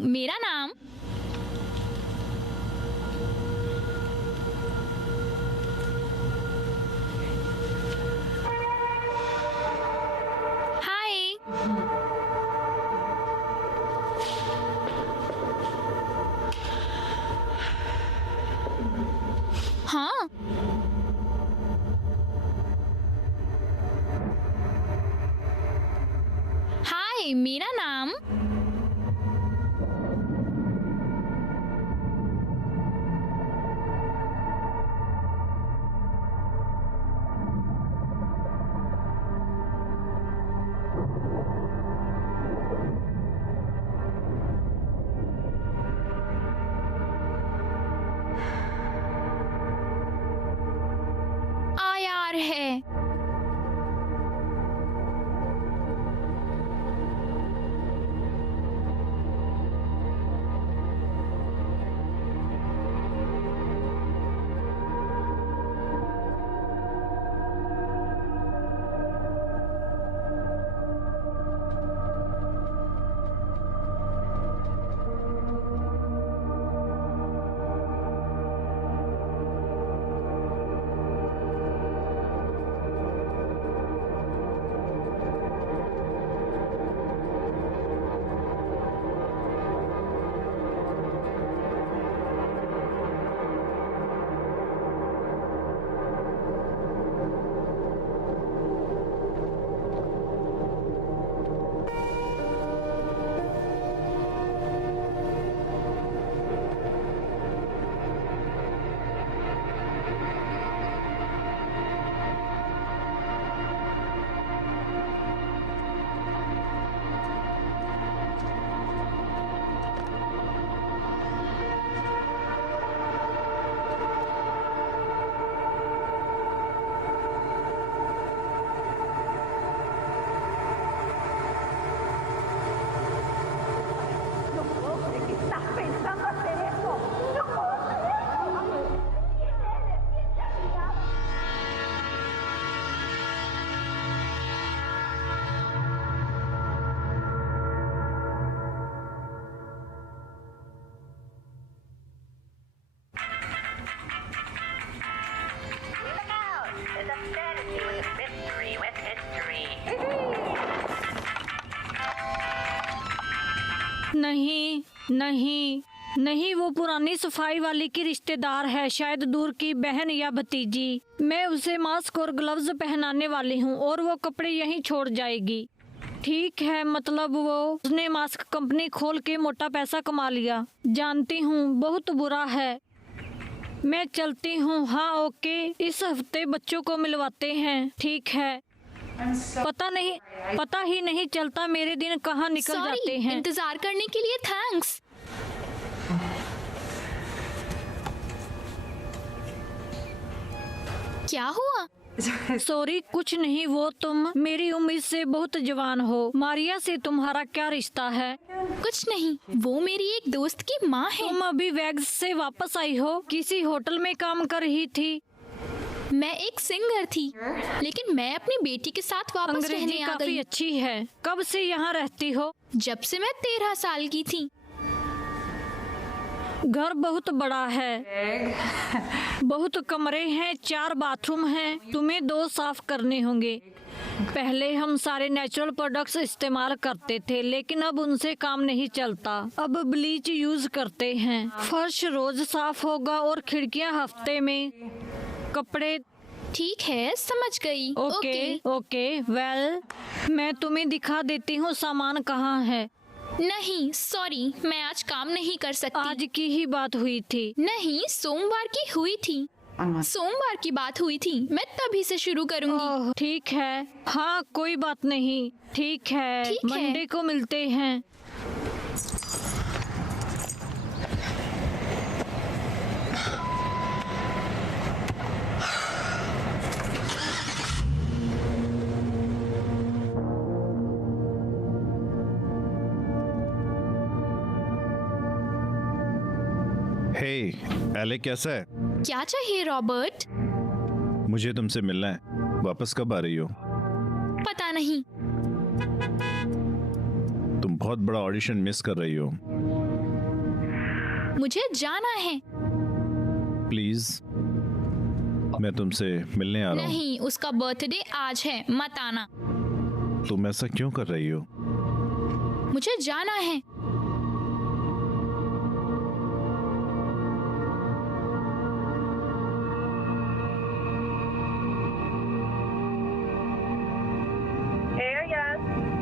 मेरा नाम हाय। हाँ, हाय, मेरा नाम आयार है। नहीं नहीं नहीं, वो पुरानी सफाई वाली की रिश्तेदार है, शायद दूर की बहन या भतीजी। मैं उसे मास्क और ग्लव्स पहनाने वाली हूँ और वो कपड़े यहीं छोड़ जाएगी। ठीक है, मतलब उसने मास्क कंपनी खोल के मोटा पैसा कमा लिया। जानती हूँ, बहुत बुरा है। मैं चलती हूँ। हाँ ओके, इस हफ्ते बच्चों को मिलवाते हैं। ठीक है। पता ही नहीं चलता मेरे दिन कहाँ निकल जाते हैं। इंतजार करने के लिए थैंक्स। क्या हुआ? सॉरी, कुछ नहीं। वो तुम मेरी उम्मीद से बहुत जवान हो। मारिया से तुम्हारा क्या रिश्ता है? कुछ नहीं, वो मेरी एक दोस्त की माँ है। तुम अभी वेग्स से वापस आई हो? किसी होटल में काम कर रही थी? मैं एक सिंगर थी, लेकिन मैं अपनी बेटी के साथ वापस रहने अंग्रेजी आ काफी गई। अच्छी है। कब से यहाँ रहती हो? जब से मैं 13 साल की थी। घर बहुत बड़ा है, बहुत कमरे हैं, 4 बाथरूम हैं। तुम्हें 2 साफ करने होंगे। पहले हम सारे नेचुरल प्रोडक्ट्स इस्तेमाल करते थे, लेकिन अब उनसे काम नहीं चलता। अब ब्लीच यूज करते हैं। फर्श रोज साफ होगा और खिड़कियां हफ्ते में। कपड़े ठीक है, समझ गई। ओके वेल, मैं तुम्हें दिखा देती हूँ सामान कहाँ है। नहीं सॉरी, मैं आज काम नहीं कर सकती। आज की ही बात हुई थी। नहीं, सोमवार की हुई थी। सोमवार की बात हुई थी। मैं तभी से शुरू करूंगी। ओह ठीक है, हाँ कोई बात नहीं। ठीक है, मंडे को मिलते हैं। हे एले, कैसा है? क्या चाहिए रॉबर्ट? मुझे तुमसे मिलना है। वापस कब आ रही हो? पता नहीं। तुम बहुत बड़ा ऑडिशन मिस कर रही हो। मुझे जाना है। प्लीज, मैं तुमसे मिलने आ रहा हूँ। नहीं, उसका बर्थडे आज है, मत आना। तुम ऐसा क्यों कर रही हो? मुझे जाना है।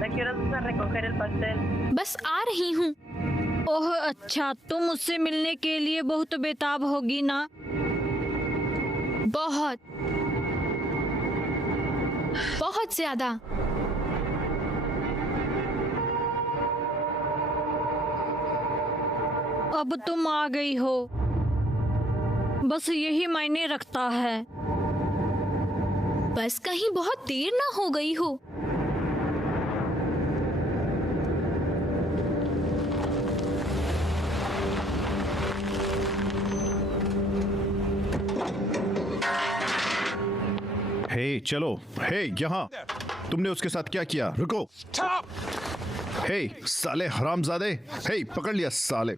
¿A qué hora vas a recoger el pastel? बस आ रही हूँ। ओह अच्छा, तुम मुझसे मिलने के लिए बहुत बेताब होगी ना? बहुत बहुत ज्यादा। अब तुम आ गई हो, बस यही मायने रखता है। बस कहीं बहुत देर ना हो गई हो। हे चलो, हे यहाँ। तुमने उसके साथ क्या किया? रुको। हे साले हरामजादे। हे पकड़ लिया साले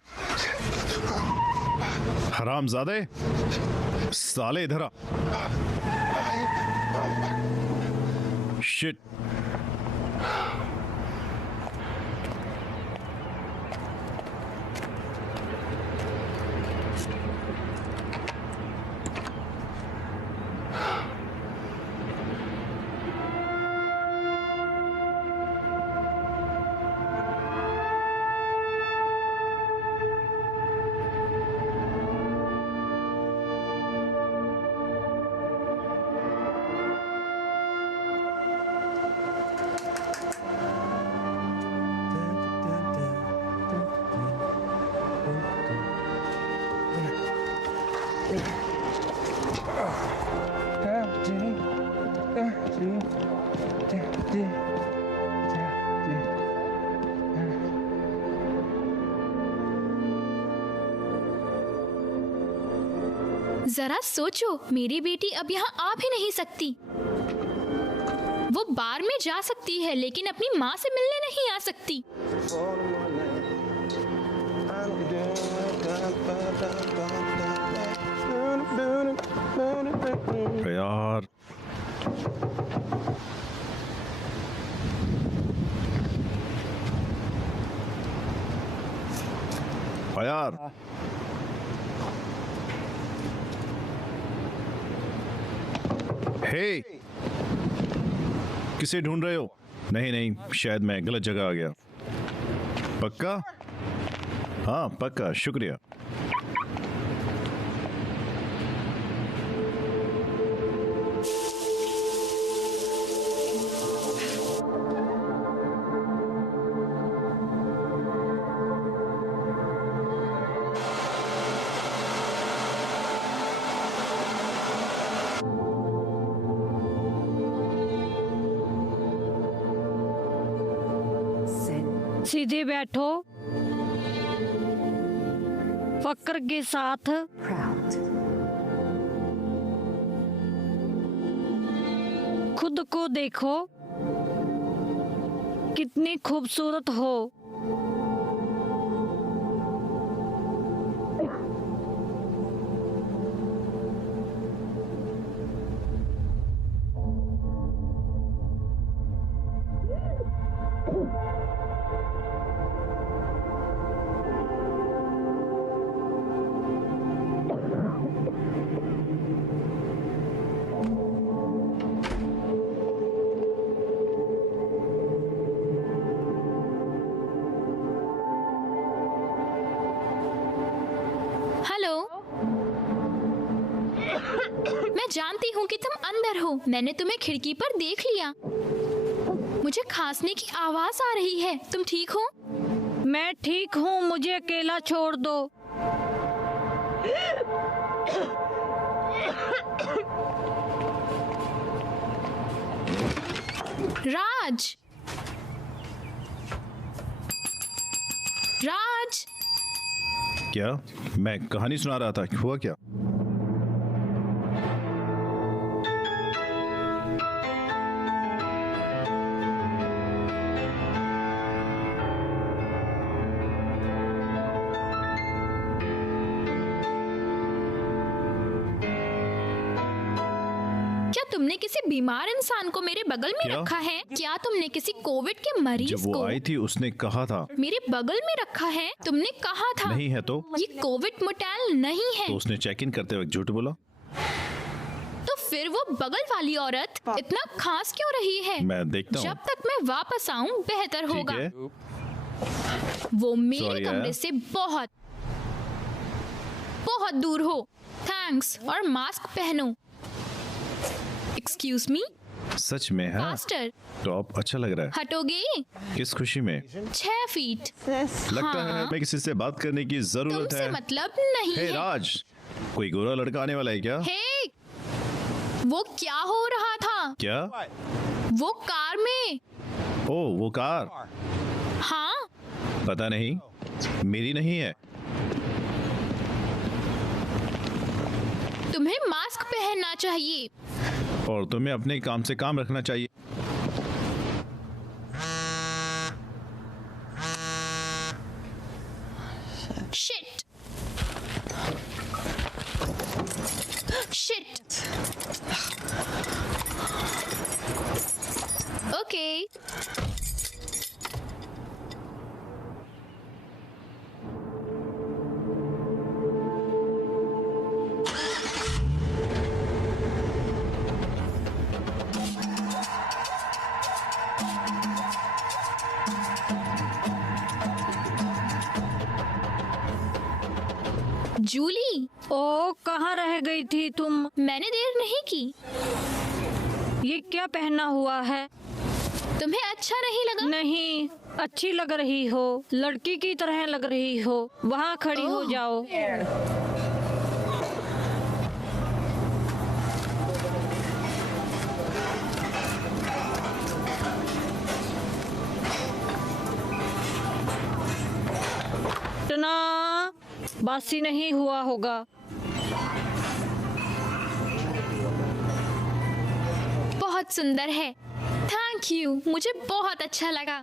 हरामजादे। साले इधर आ। शिट। जरा सोचो, मेरी बेटी अब यहाँ आ भी नहीं सकती। वो बार में जा सकती है लेकिन अपनी माँ से मिलने नहीं आ सकती। यार यार हे, किसे ढूंढ रहे हो? नहीं नहीं, शायद मैं गलत जगह आ गया। पक्का? हाँ पक्का, शुक्रिया। सीधे बैठो, फक्र के साथ। खुद को देखो, कितनी खूबसूरत हो। हेलो, मैं जानती हूँ कि तुम अंदर हो। मैंने तुम्हें खिड़की पर देख लिया। मुझे खांसने की आवाज आ रही है। तुम ठीक हो? मैं ठीक हूँ, मुझे अकेला छोड़ दो। राज, राज, क्या? मैं कहानी सुना रहा था, हुआ क्या? तुमने किसी बीमार इंसान को मेरे बगल में क्या? रखा है? क्या तुमने किसी कोविड के मरीज जब वो को आई थी उसने कहा था मेरे बगल में रखा है? तुमने कहा था नहीं है तो ये कोविड मोटेल नहीं है। तो उसने चेक इन करते वक्त झूठ बोला। तो फिर वो बगल वाली औरत इतना खांस क्यों रही है? मैं देखता हूँ। जब तक मैं वापस आऊं बेहतर ठीक होगा। है, वो मेरे Sorry, कमरे यार। से बहुत बहुत दूर हो। थैंक्स। और मास्क पहनो। एक्सक्यूज मी सच में है। मास्टर, टॉप अच्छा लग रहा है। हटोगे? किस खुशी में? 6 फीट। लगता है हाँ। मैं किसी से बात करने की जरूरत तुमसे है। मतलब नहीं हे है। राज, कोई गोरा लड़का आने वाला है क्या? हे, वो क्या हो रहा था? क्या? वो कार में। ओ वो कार, हाँ, पता नहीं, मेरी नहीं है। तुम्हें मास्क पहनना चाहिए। और तुम्हें अपने काम से काम रखना चाहिए। Shit shit. ओके। जूली, ओ, कहाँ रह गई थी तुम? मैंने देर नहीं की। ये क्या पहना हुआ है? तुम्हें अच्छा नहीं लगा? नहीं, अच्छी लग रही हो, लड़की की तरह लग रही हो। वहाँ खड़ी हो ओह। जाओ। टना, बासी नहीं हुआ होगा। बहुत सुंदर है। थैंक यू, मुझे बहुत अच्छा लगा।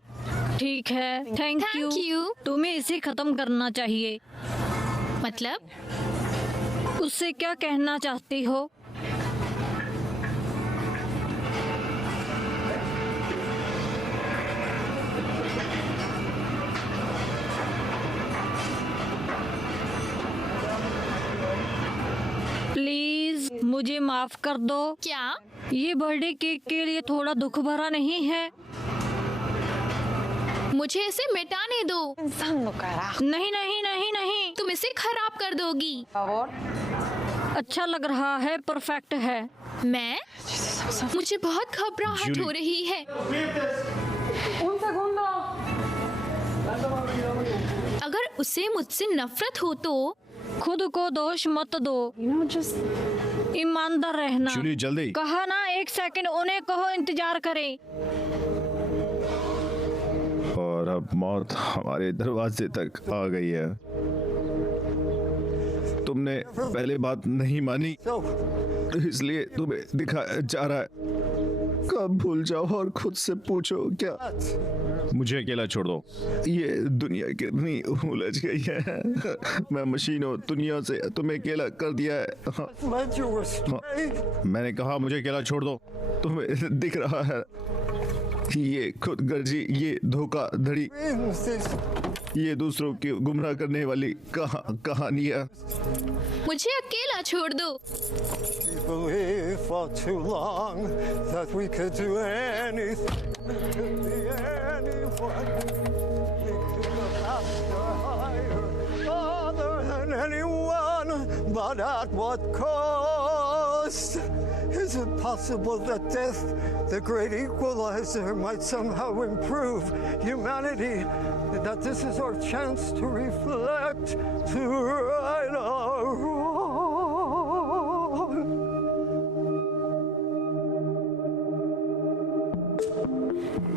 ठीक है, थैंक Thank you। तुम्हें इसे खत्म करना चाहिए। मतलब उससे क्या कहना चाहती हो? प्लीज मुझे माफ कर दो। क्या? ये बर्थडे केक के लिए थोड़ा दुख भरा नहीं है? मुझे इसे मिटाने दो। Pensando, carajo. नहीं नहीं नहीं नहीं, तुम इसे खराब कर दोगी। Por favor. अच्छा लग रहा है, परफेक्ट है। मैं? मुझे बहुत घबराहट जूली। हो रही है। Un segundo. अगर उसे मुझसे नफरत हो तो खुद को दोष मत दो, You know, just ईमानदार रहना। जूली जल्दी। कहा ना, 1 सेकंड, उन्हें कहो इंतजार करें। और अब मौत हमारे दरवाजे तक आ गई है। तुमने पहले बात नहीं मानी, इसलिए तुम्हें दिखाया जा रहा है। कब भूल जाओ और खुद से पूछो क्या। मुझे अकेला छोड़ दो। ये दुनिया कितनी उलझ गई है। मैं मशीनों दुनिया से तुम्हें अकेला कर दिया है। मैंने कहा मुझे अकेला छोड़ दो। तुम्हें दिख रहा है ये खुदगर्जी, ये धोखाधड़ी, ये दूसरों की गुमराह करने वाली कहानियां। मुझे अकेला छोड़ दो। Believe for too long that we could do anything, could be anyone. We could look after higher, farther than anyone, but at what cost? Is it possible that death, the great equalizer, might somehow improve humanity? That this is our chance to reflect, to right our wrong?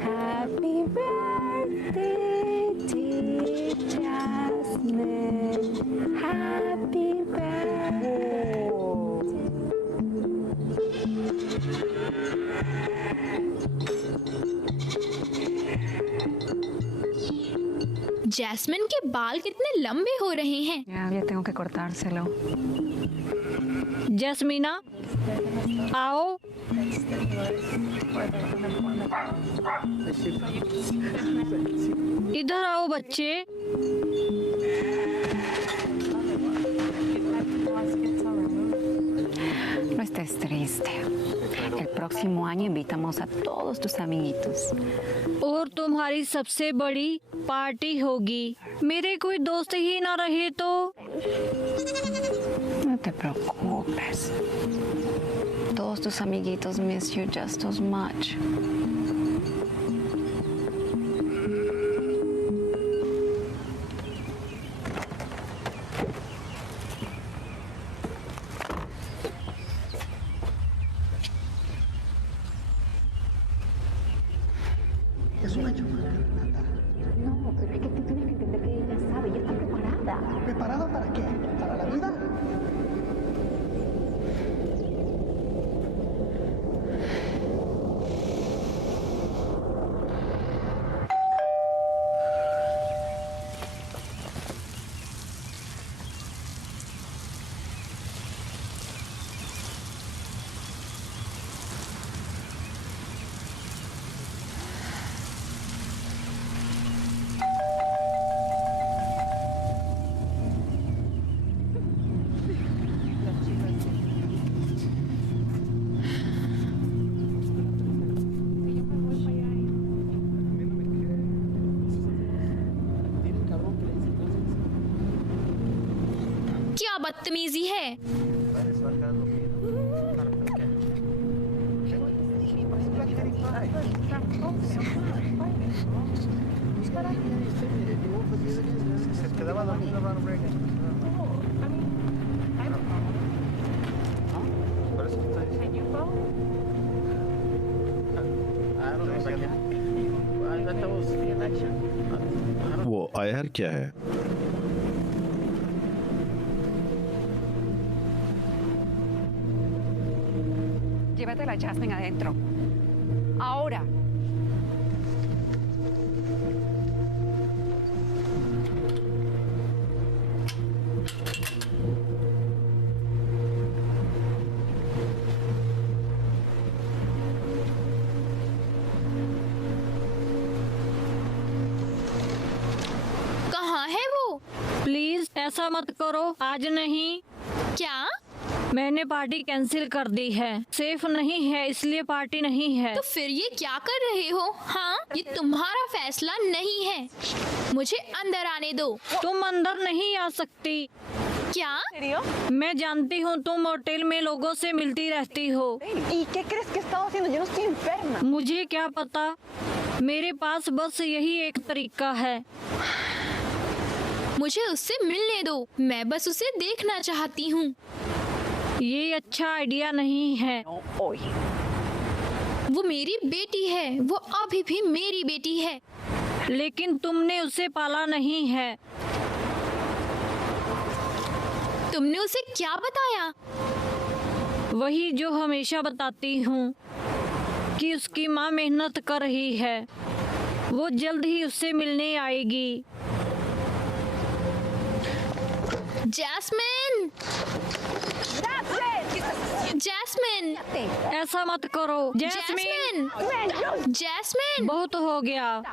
happy birthday, dear Jasmine. Happy birthday. Jasmine के बाल कितने लंबे हो रहे हैं। Ya tengo que cortárselo. जैस्मीना, आओ। इधर आओ बच्चे। No estés triste. El próximo año invitamos a todos tus amiguitos. और तुम्हारी सबसे बड़ी पार्टी होगी। मेरे कोई दोस्त ही ना रहे तो। No te preocupes. Todos tus amiguitos miss you just as much. No, pero es que tú tienes que entender que ella sabe, ella está preparada. ¿Preparada para qué? ¿Para la vida? क्या बदतमीजी है। वो आयर क्या है? Llévate la Jasmine adentro. Ahora. कहाँ है वो? Please ऐसा मत करो, आज नहीं। क्या? मैंने पार्टी कैंसिल कर दी है। सेफ नहीं है इसलिए पार्टी नहीं है। तो फिर ये क्या कर रहे हो? हाँ, ये तुम्हारा फैसला नहीं है। मुझे अंदर आने दो। तुम अंदर नहीं आ सकती। क्या? मैं जानती हूँ तुम होटल में लोगों से मिलती रहती हो। ¿Y qué crees que he estado haciendo? Yo no estoy enferma. मुझे क्या पता, मेरे पास बस यही एक तरीका है। मुझे उससे मिलने दो, मैं बस उसे देखना चाहती हूँ। ये अच्छा आइडिया नहीं है। No hoy. वो मेरी बेटी है, वो अभी भी मेरी बेटी है। लेकिन तुमने उसे पाला नहीं है। तुमने उसे क्या बताया? वही जो हमेशा बताती हूँ कि उसकी माँ मेहनत कर रही है। वो जल्द ही उससे मिलने आएगी। जैस्मिन! जैस्मिन! ऐसा मत करो जैस्मिन। जैस्मिन! बहुत हो गया।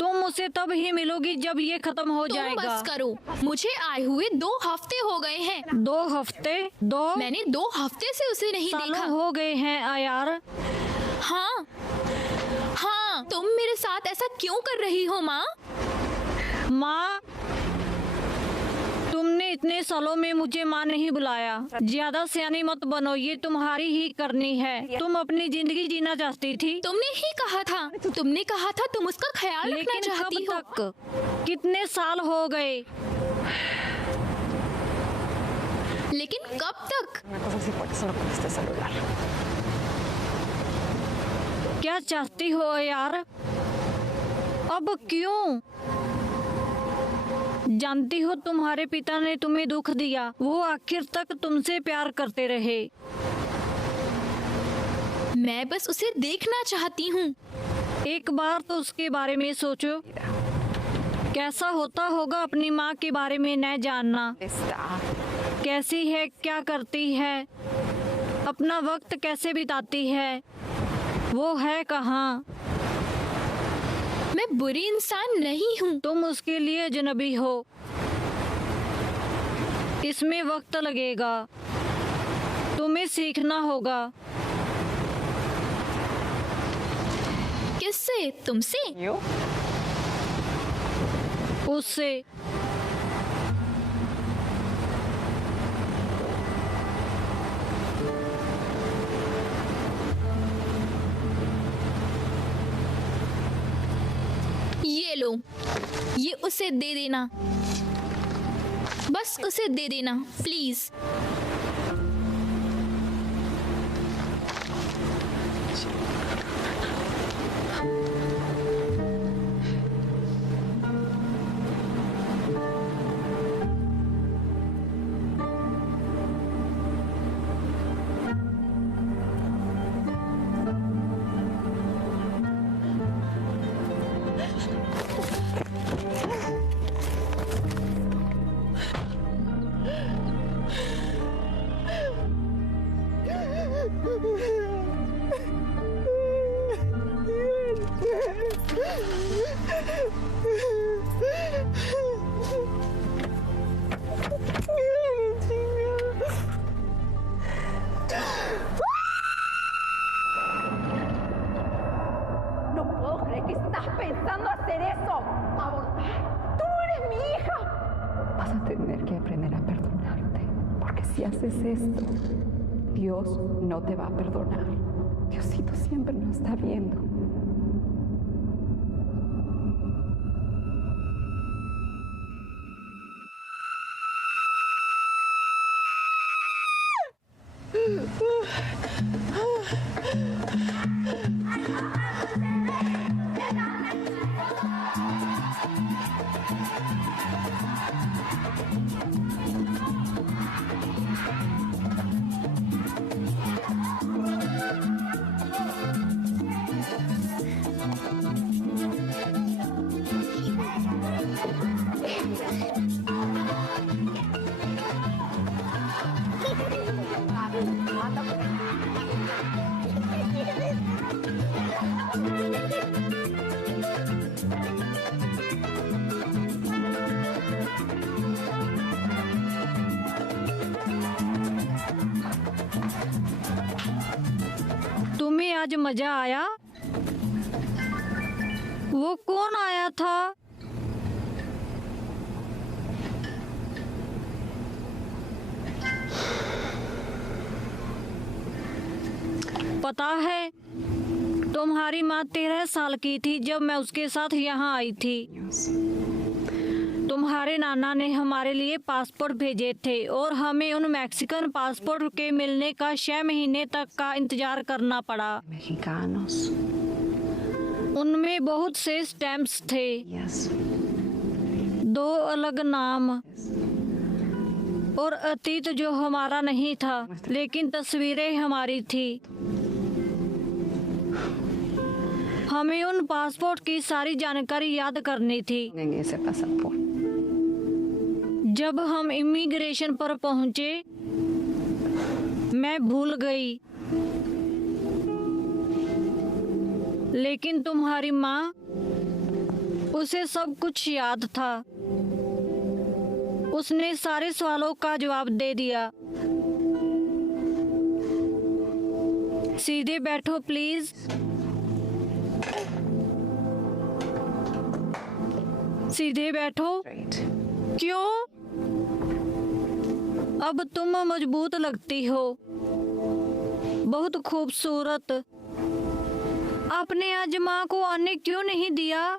तुम उसे तब ही मिलोगी जब ये खत्म हो तुम जाएगा। बस करो, मुझे आए हुए 2 हफ्ते हो गए हैं। 2 हफ्ते? 2? मैंने 2 हफ्ते से उसे नहीं सालों देखा। हो गए हैं आयार। हाँ हाँ, तुम मेरे साथ ऐसा क्यों कर रही हो माँ? माँ, तुमने इतने सालों में मुझे माँ नहीं बुलाया। ज्यादा सियानी मत बनो, ये तुम्हारी ही करनी है। तुम अपनी जिंदगी जीना चाहती थी। तुमने ही कहा था, तुमने कहा था तुम उसका ख्याल रखना लेकिन चाहती कब हो। तक? कितने साल हो गए? लेकिन कब तक? Una cosa sí puede solo con este celular. क्या चाहती हो यार? अब क्यों? जानती हो तुम्हारे पिता ने तुम्हें दुख दिया। वो आखिर तक तुमसे प्यार करते रहे। मैं बस उसे देखना चाहती हूँ। एक बार तो उसके बारे में सोचो। कैसा होता होगा अपनी माँ के बारे में न जानना। Está. कैसी है, क्या करती है। अब अपना वक्त कैसे बिताती है? वो है कहाँ? मैं बुरी इंसान नहीं हूँ। तुम उसके लिए अजनबी हो। इसमें वक्त लगेगा, तुम्हें सीखना होगा। किससे? तुमसे? उससे। ये लो, ये उसे दे देना, बस उसे दे देना please. No puedo creer que estás pensando hacer eso. Abortar. Tú eres mi hija. Vas a tener que aprender a perdonarte. Porque si haces esto, Dios no te va a perdonar. Diosito siempre nos está viendo. तुम्हें आज मजा आया? वो कौन आया था? पता है, तुम्हारी माँ 13 साल की थी जब मैं उसके साथ यहाँ आई थी। तुम्हारे नाना ने हमारे लिए पासपोर्ट भेजे थे और हमें उन मैक्सिकन पासपोर्ट के मिलने का 6 महीने तक का इंतजार करना पड़ा। Mexicanos. उनमें बहुत से स्टैम्प्स थे, Yes. 2 अलग नाम और अतीत जो हमारा नहीं था, लेकिन तस्वीरें हमारी थी। हमें उन पासपोर्ट की सारी जानकारी याद करनी थी। En ese pasaporte. जब हम इमिग्रेशन पर पहुंचे, मैं भूल गई, लेकिन तुम्हारी माँ, उसे सब कुछ याद था। उसने सारे सवालों का जवाब दे दिया। सीधे बैठो प्लीज। सीधे बैठो। Great. क्यों? अब तुम मजबूत लगती हो, बहुत खूबसूरत। आपने आज माँ को आने क्यों नहीं दिया?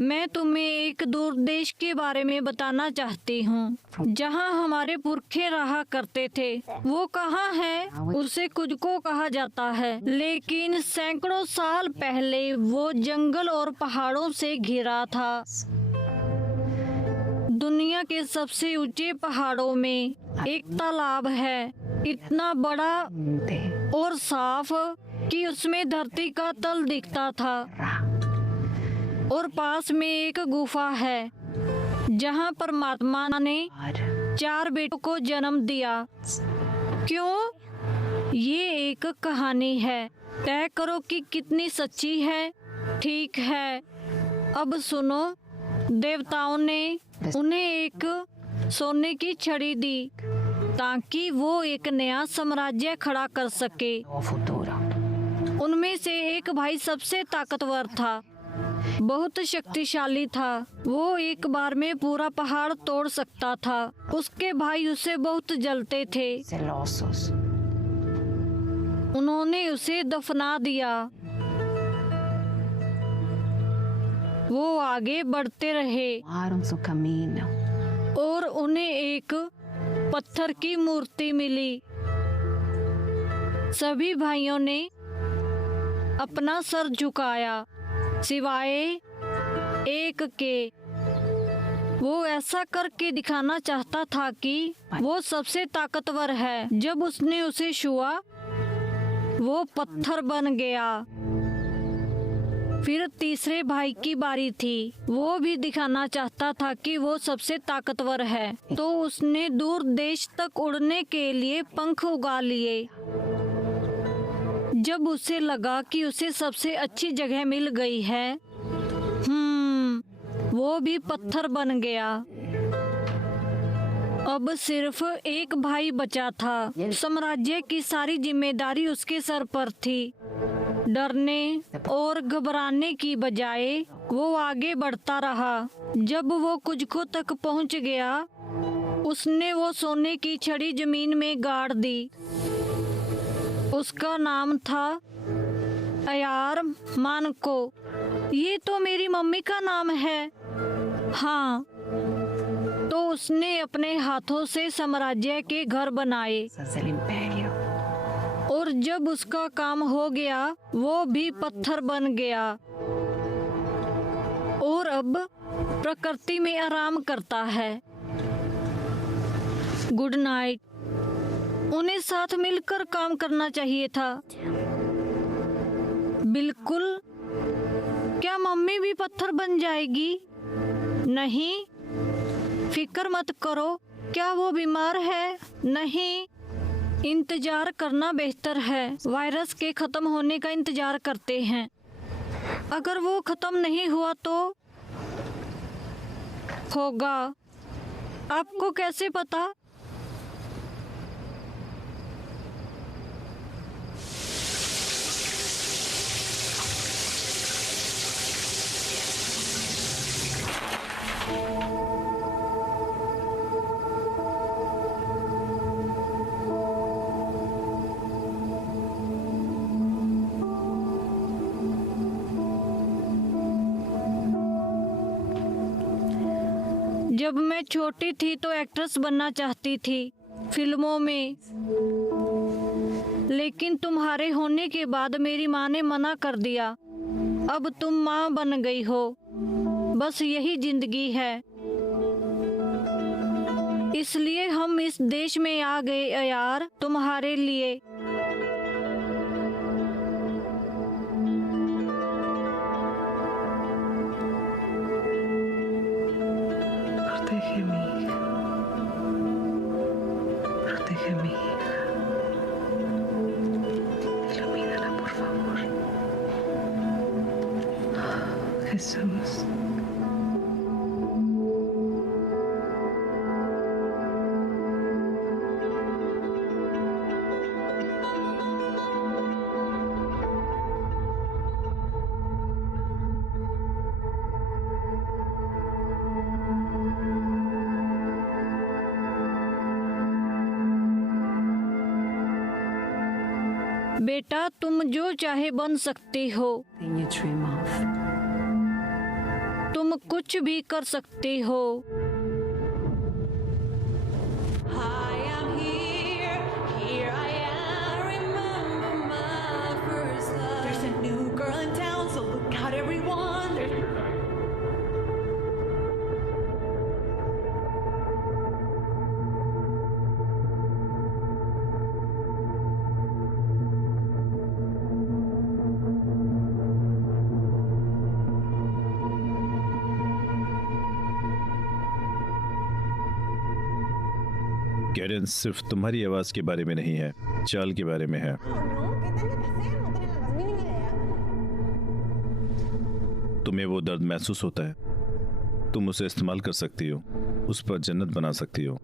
मैं तुम्हें एक दूर देश के बारे में बताना चाहती हूँ, जहाँ हमारे पुरखे रहा करते थे। वो कहाँ है? उसे कुजको कहा जाता है, लेकिन सैकड़ों साल पहले वो जंगल और पहाड़ों से घिरा था। दुनिया के सबसे ऊंचे पहाड़ों में एक तालाब है, इतना बड़ा और साफ कि उसमें धरती का तल दिखता था। और पास में एक गुफा है जहाँ परमात्मा ने 4 बेटों को जन्म दिया। क्यों? ये एक कहानी है, तय करो कि कितनी सच्ची है। ठीक है, अब सुनो। देवताओं ने उन्हें एक सोने की छड़ी दी ताकि वो एक नया साम्राज्य खड़ा कर सके। उनमें से एक भाई सबसे ताकतवर था, बहुत शक्तिशाली था। वो एक बार में पूरा पहाड़ तोड़ सकता था। उसके भाई उसे बहुत जलते थे। उन्होंने उसे दफना दिया। वो आगे बढ़ते रहे और उन्हें एक पत्थर की मूर्ति मिली। सभी भाइयों ने अपना सर झुकाया सिवाय एक के। वो ऐसा करके दिखाना चाहता था कि वो सबसे ताकतवर है। जब उसने उसे छुआ, वो पत्थर बन गया। फिर तीसरे भाई की बारी थी। वो भी दिखाना चाहता था कि वो सबसे ताकतवर है, तो उसने दूर देश तक उड़ने के लिए पंख उगा लिए। जब उसे लगा कि उसे सबसे अच्छी जगह मिल गई है, वो भी पत्थर बन गया। अब सिर्फ एक भाई बचा था। साम्राज्य की सारी जिम्मेदारी उसके सर पर थी। डरने और घबराने की बजाय वो आगे बढ़ता रहा। जब वो कुछ तक पहुंच गया, उसने वो सोने की छड़ी जमीन में गाड़ दी। उसका नाम था अयार मानको। ये तो मेरी मम्मी का नाम है। हाँ, तो उसने अपने हाथों से साम्राज्य के घर बनाए और जब उसका काम हो गया, वो भी पत्थर बन गया और अब प्रकृति में आराम करता है। Good night. उन्हें साथ मिलकर काम करना चाहिए था। बिल्कुल। क्या मम्मी भी पत्थर बन जाएगी? नहीं, फिक्र मत करो। क्या वो बीमार है? नहीं, इंतजार करना बेहतर है। वायरस के खत्म होने का इंतजार करते हैं। अगर वो खत्म नहीं हुआ तो होगा। आपको कैसे पता? जब मैं छोटी थी तो एक्ट्रेस बनना चाहती थी फिल्मों में, लेकिन तुम्हारे होने के बाद मेरी माँ ने मना कर दिया। अब तुम माँ बन गई हो। बस यही जिंदगी है। इसलिए हम इस देश में आ गए यार, तुम्हारे लिए। Protege a mi hija. Ilumínala, por favor. Jesús. बेटा, तुम जो चाहे बन सकती हो। तुम कुछ भी कर सकती हो। There's a new girl in town, so look out, everyone. Karen सिर्फ तुम्हारी आवाज के बारे में नहीं है, चाल के बारे में है। तुम्हें वो दर्द महसूस होता है, तुम उसे इस्तेमाल कर सकती हो, उस पर जन्नत बना सकती हो।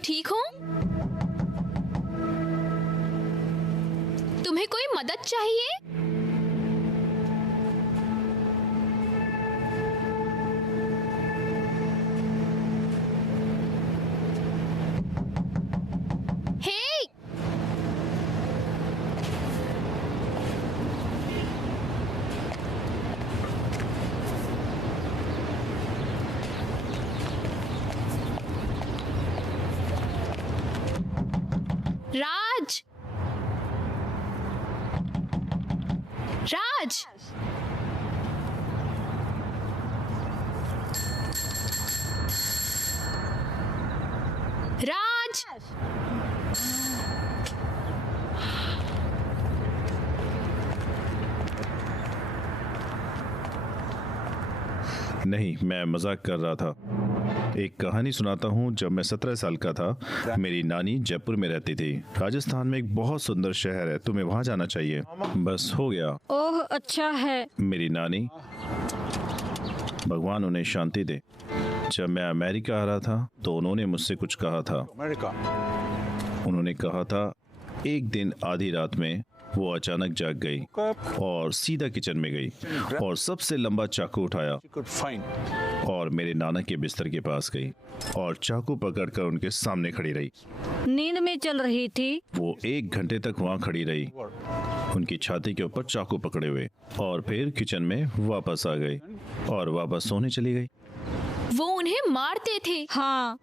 ठीक हो? तुम्हें कोई मदद चाहिए? हे! राज! राज! राज! नहीं, मैं मजाक कर रहा था। एक कहानी सुनाता हूँ। जब मैं 17 साल का था, मेरी नानी जयपुर में रहती थी। राजस्थान में एक बहुत सुंदर शहर है, तुम्हें वहाँ जाना चाहिए। बस हो गया। ओह अच्छा है। मेरी नानी, भगवान उन्हें शांति दे, जब मैं अमेरिका आ रहा था तो उन्होंने मुझसे कुछ कहा था। उन्होंने कहा था एक दिन आधी रात में वो अचानक जाग गई और सीधा किचन में गई और सबसे लंबा चाकू उठाया और मेरे नाना के बिस्तर के पास गई और चाकू पकड़कर उनके सामने खड़ी रही। नींद में चल रही थी। वो 1 घंटे तक वहाँ खड़ी रही, उनकी छाती के ऊपर चाकू पकड़े हुए, और फिर किचन में वापस आ गई और वापस सोने चली गई। वो उन्हें मारते थे। हाँ।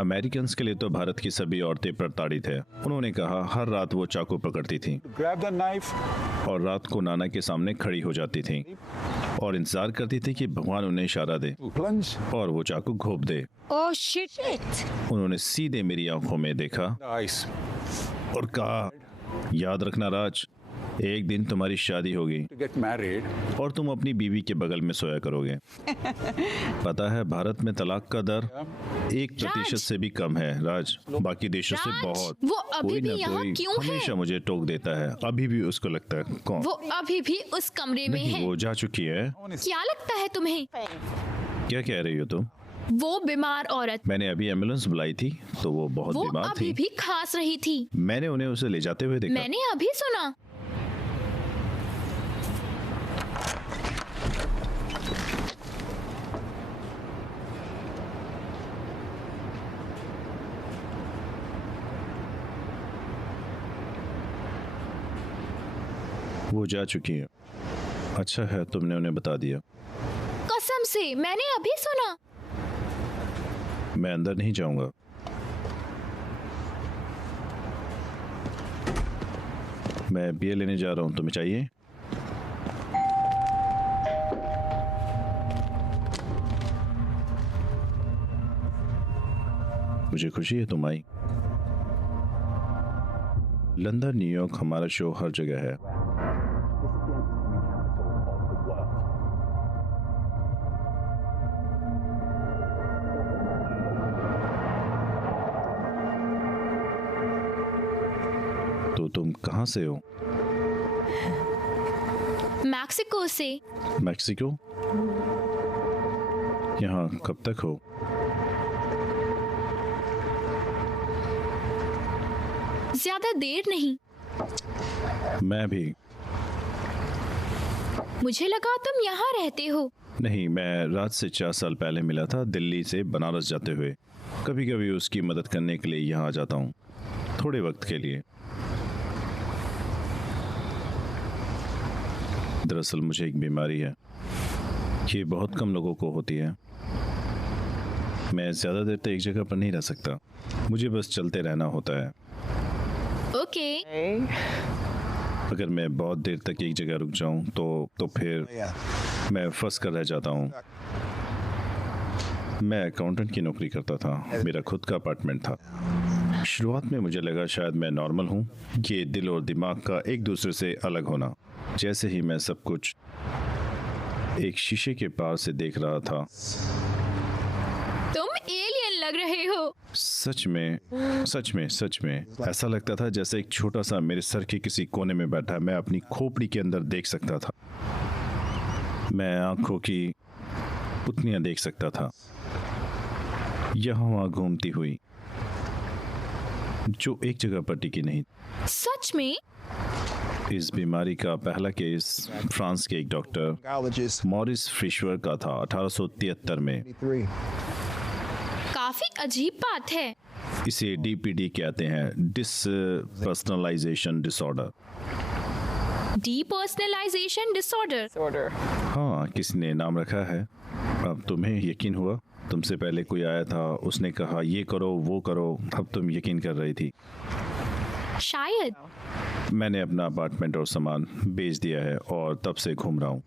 अमेरिकन के लिए तो भारत की सभी औरतें प्रताड़ित है। उन्होंने कहा हर रात वो चाकू पकड़ती थी और रात को नाना के सामने खड़ी हो जाती थी और इंतजार करती थी कि भगवान उन्हें इशारा दे और वो चाकू घोंप दे। Oh shit. उन्होंने सीधे मेरी आंखों में देखा और कहा, याद रखना राज, एक दिन तुम्हारी शादी होगी और तुम अपनी बीवी के बगल में सोया करोगे। पता है भारत में तलाक का दर 1% से भी कम है राज, बाकी देशों से बहुत। वो अभी भी यहाँ क्यों है? हमेशा मुझे टोक देता है। अभी भी उसको लगता है। कौन? वो अभी भी उस कमरे में है। वो जा चुकी है। क्या लगता है तुम्हें? क्या कह रही हो तुम? वो बीमार औरत। मैंने अभी एम्बुलेंस बुलाई थी तो वो बहुत बीमार थी। वो अभी भी खांस रही थी। मैंने उन्हें उसे ले जाते हुए देखा। मैंने अभी सुना। वो जा चुकी है। अच्छा है तुमने उन्हें बता दिया। कसम से मैंने अभी सुना। मैं अंदर नहीं जाऊंगा। मैं बियर लेने जा रहा हूं, तुम्हें चाहिए? मुझे खुशी है तुम आई। लंदन, न्यूयॉर्क, हमारा शो हर जगह है। तो तुम कहाँ से हो? मैक्सिको से। मैक्सिको? यहाँ कब तक हो? ज्यादा देर नहीं। मैं भी। मुझे लगा तुम यहाँ रहते हो। नहीं, मैं राज से 4 साल पहले मिला था, दिल्ली से बनारस जाते हुए। कभी कभी उसकी मदद करने के लिए यहाँ आ जाता हूँ, थोड़े वक्त के लिए। दरअसल मुझे एक बीमारी है, ये बहुत कम लोगों को होती है। मैं ज़्यादा देर तक एक जगह पर नहीं रह सकता, मुझे बस चलते रहना होता है। ओके। अगर मैं बहुत देर तक एक जगह रुक जाऊं तो फिर मैं फंस कर रह जाता हूं। मैं अकाउंटेंट की नौकरी करता था, मेरा खुद का अपार्टमेंट था। शुरुआत में मुझे लगा शायद मैं नॉर्मल हूं, ये दिल और दिमाग का एक दूसरे से अलग होना। जैसे ही मैं सब कुछ एक शीशे के पार से देख रहा था, तुम एलियन लग रहे हो। सच में ऐसा लगता था जैसे एक छोटा सा मेरे सर के किसी कोने में बैठा है। मैं अपनी खोपड़ी के अंदर देख सकता था, मैं आंखों की पुतलियां देख सकता था, यहाँ वहाँ घूमती हुई, जो एक जगह पर टिकी नहीं। सच में? इस बीमारी का पहला केस फ्रांस के एक डॉक्टर मॉरिस फ्रिशवर का था 1873 में। काफी अजीब बात है। इसे डीपीडी कहते हैं, डिसपर्सनलाइजेशन डिसऑर्डर। Depersonalisation disorder. हाँ, किसी ने नाम रखा है। अब तुम्हें यकीन हुआ? तुमसे पहले कोई आया था, उसने कहा ये करो वो करो, अब तुम यकीन कर रही थी। शायद। मैंने अपना अपार्टमेंट और सामान बेच दिया है और तब से घूम रहा हूँ।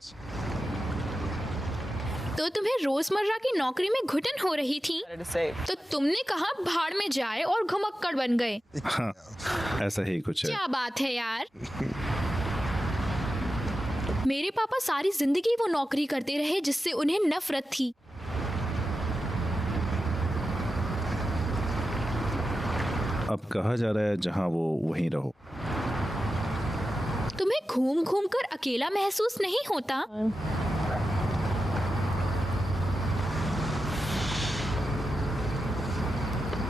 तो तुम्हें रोजमर्रा की नौकरी में घुटन हो रही थी, तो तुमने कहा भाड़ में जाए और घुमक्कड़ बन गए। हाँ, ऐसा ही कुछ है। क्या बात है यार। मेरे पापा सारी जिंदगी वो नौकरी करते रहे जिससे उन्हें नफरत थी। अब कहा जा रहा है जहाँ वो वहीं रहो। तुम्हें घूम घूम कर अकेला महसूस नहीं होता?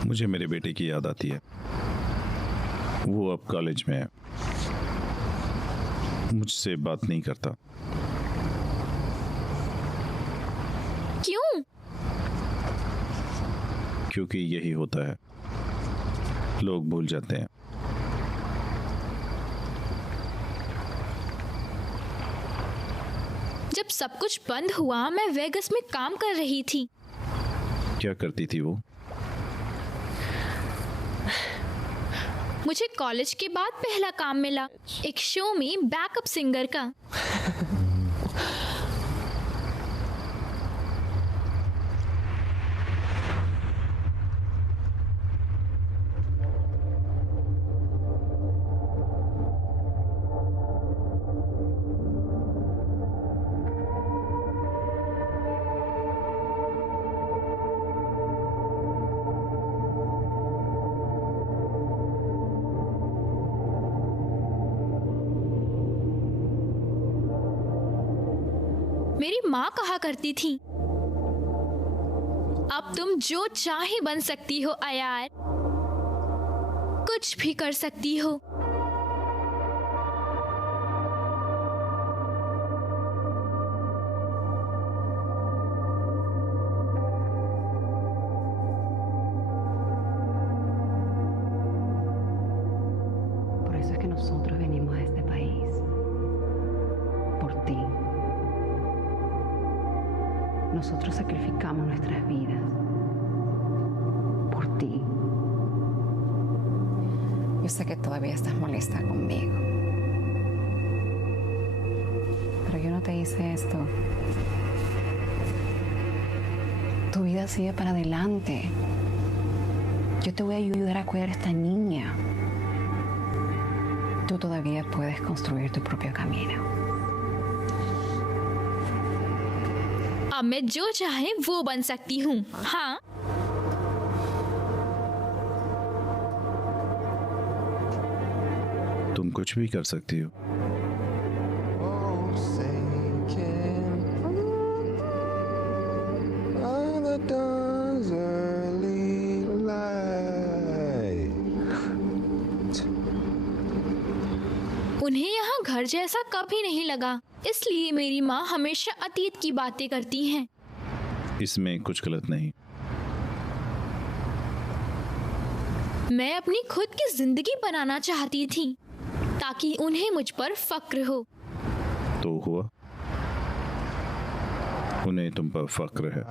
मुझे मेरे बेटे की याद आती है, वो अब कॉलेज में है, मुझसे बात नहीं करता। क्यों? क्योंकि यही होता है, लोग भूल जाते हैं। जब सब कुछ बंद हुआ, मैं वेगस में काम कर रही थी। क्या करती थी वो? मुझे कॉलेज के बाद पहला काम मिला, एक शो में बैकअप सिंगर का। मेरी माँ कहा करती थी, अब तुम जो चाहे बन सकती हो अयार, कुछ भी कर सकती हो। Por eso es que nosotros venimos a este país. Por ti. Nosotros sacrificamos nuestras vidas por ti. Yo sé que todavía estás molesta conmigo, pero yo no te hice esto. Tu vida sigue para adelante. Yo te voy a ayudar a cuidar a esta niña. Tú todavía puedes construir tu propio camino. अब मैं जो चाहे वो बन सकती हूँ। हाँ, तुम कुछ भी कर सकती हो। उन्हें यहाँ घर जैसा कभी नहीं लगा, इसलिए मेरी माँ हमेशा अतीत की बातें करती हैं। इसमें कुछ गलत नहीं। मैं अपनी खुद की जिंदगी बनाना चाहती थी ताकि उन्हें मुझ पर फक्र हो। तो हुआ, उन्हें तुम पर फक्र है।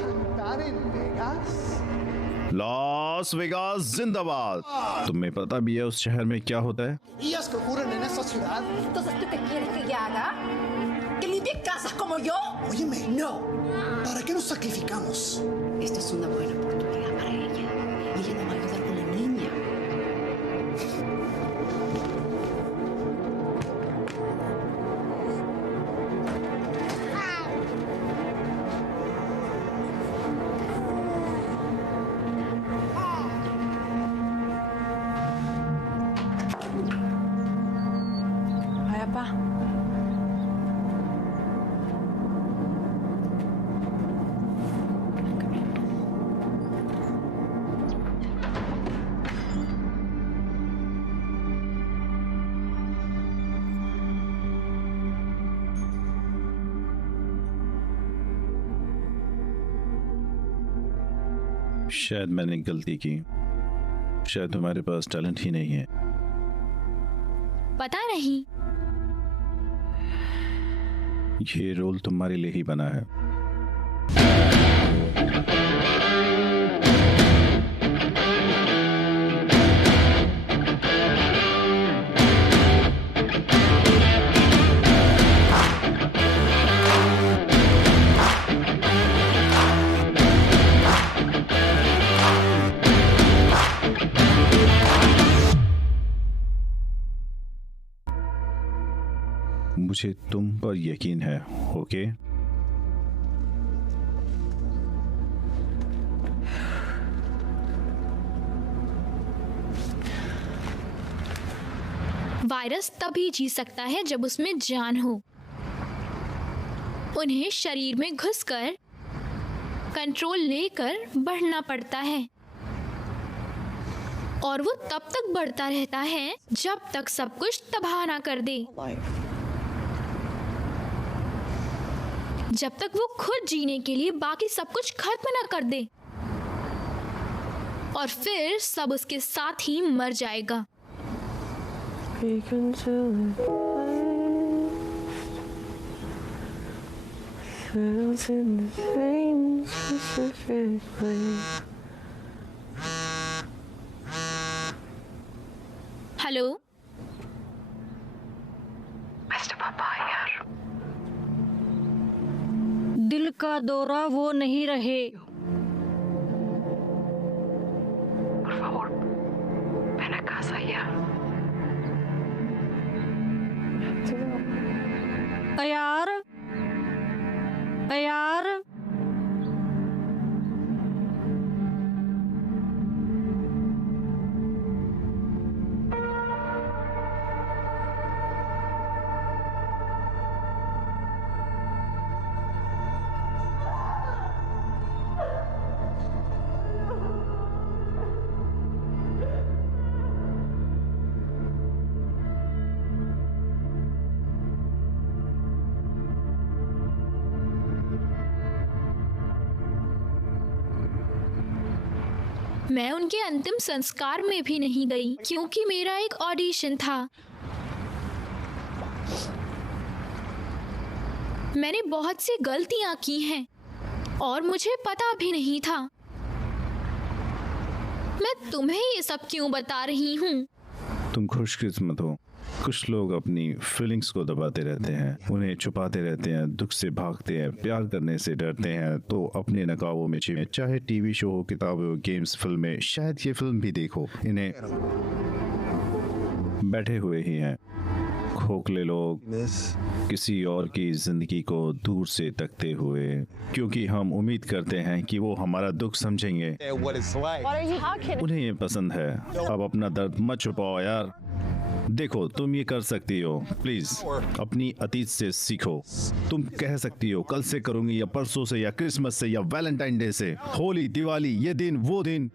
¿Cantar en Vegas? Las Vegas जिंदाबाद। तुम्हें पता भी है उस शहर में क्या होता है? ¿Días que ocurren en esa ciudad? Entonces, ¿tú qué quieres que yo haga? ¿Que limpie casas como yo? Óyeme, No. ¿para qué nos sacrificamos? Esto es una buena oportunidad para ella. Y ella nos va a ayudar con la niña. Vaya, pa. शायद मैंने गलती की, शायद तुम्हारे पास talent ही नहीं है। पता नहीं। ये रोल तुम्हारे लिए ही बना है। मुझे तुम पर यकीन है, ओके? वायरस तभी जी सकता है जब उसमें जान हो। उन्हें शरीर में घुसकर कंट्रोल लेकर बढ़ना पड़ता है, और वो तब तक बढ़ता रहता है जब तक सब कुछ तबाह ना कर दे, जब तक वो खुद जीने के लिए बाकी सब कुछ खत्म ना कर दे, और फिर सब उसके साथ ही मर जाएगा। We can tell it felt in the same specific place. Hello, Mr. Papaya. दिल का दौरा वो नहीं रहे। Por favor, ven a casa ya. अयार, अयार, मैं उनके अंतिम संस्कार में भी नहीं गई क्योंकि मेरा एक ऑडिशन था। मैंने बहुत सी गलतियां की हैं और मुझे पता भी नहीं था। मैं तुम्हें ये सब क्यों बता रही हूँ? तुम खुशकिस्मत हो। कुछ लोग अपनी फीलिंग्स को दबाते रहते हैं, उन्हें छुपाते रहते हैं, दुख से भागते हैं, प्यार करने से डरते हैं, तो अपने नकाबों में छिपे। चाहे टीवी शो हो, किताबें हो, गेम्स, फिल्में, शायद ये फिल्म भी देखो, इन्हें बैठे हुए ही हैं खोखले लोग, किसी और की जिंदगी को दूर से तकते हुए, क्योंकि हम उम्मीद करते हैं कि वो हमारा दुख समझेंगे। उन्हें ये पसंद है। अब अपना दर्द मत छुपाओ यार। देखो, तुम ये कर सकती हो। प्लीज अपनी अतीत से सीखो। तुम कह सकती हो कल से करूंगी, या परसों से, या क्रिसमस से, या वैलेंटाइन डे से, होली, दिवाली, ये दिन, वो दिन।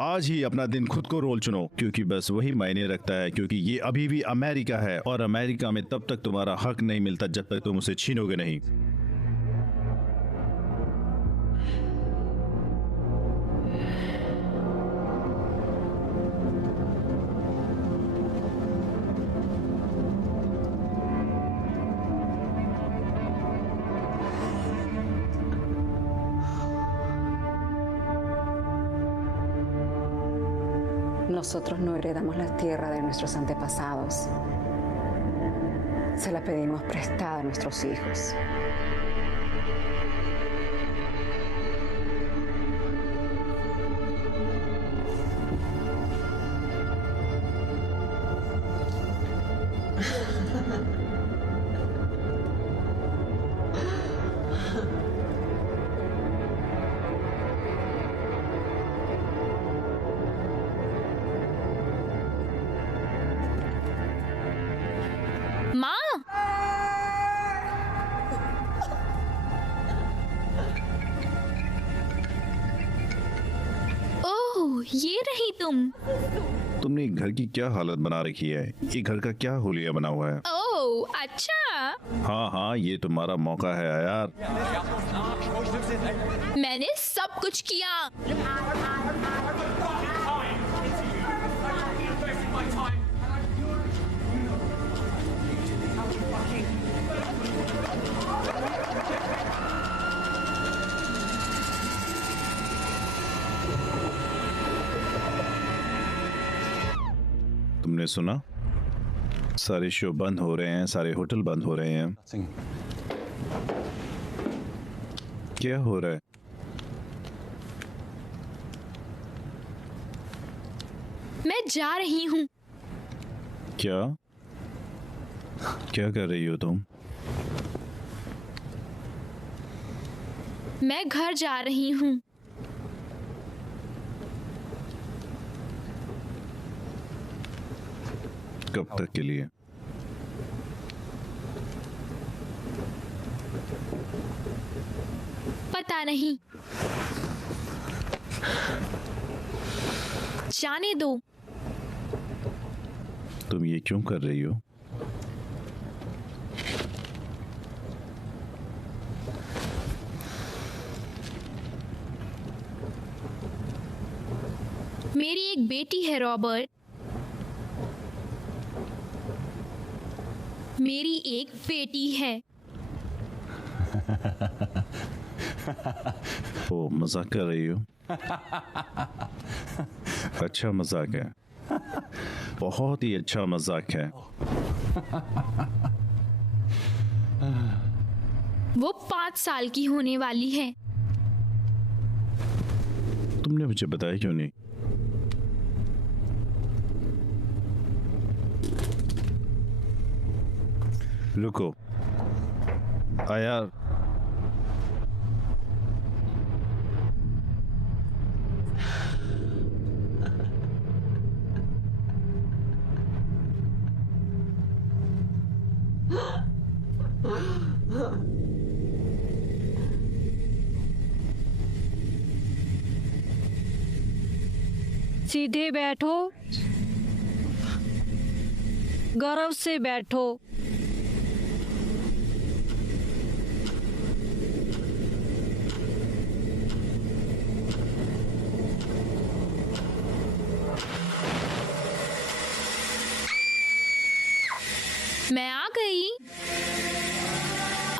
आज ही अपना दिन खुद को रोल चुनो, क्योंकि बस वही मायने रखता है, क्योंकि ये अभी भी अमेरिका है, और अमेरिका में तब तक तुम्हारा हक नहीं मिलता जब तक तुम उसे छीनोगे नहीं। Nosotros no heredamos la tierra de nuestros antepasados. Se la pedimos prestada a nuestros hijos. माँ, ओह, ये रही तुम। तुमने घर की क्या हालत बना रखी है? ये घर का क्या हुलिया बना हुआ है? ओह, अच्छा। हाँ हाँ, ये तुम्हारा मौका है यार। मैंने सब कुछ किया। तुमने सुना? सारे शो बंद हो रहे हैं, सारे होटल बंद हो रहे हैं। क्या हो रहा है? मैं जा रही हूँ। क्या क्या कर रही हो तुम? मैं घर जा रही हूँ। कब तक के लिए? पता नहीं, जाने दो। तुम ये क्यों कर रही हो? मेरी एक बेटी है रॉबर्ट। मेरी एक बेटी है। ओ, मजाक कर रही हो? अच्छा मजाक है, बहुत ही अच्छा मजाक है। वो 5 साल की होने वाली है। तुमने मुझे बताया क्यों नहीं? रुको, यार, सीधे बैठो, गर्व से बैठो। मैं आ गई।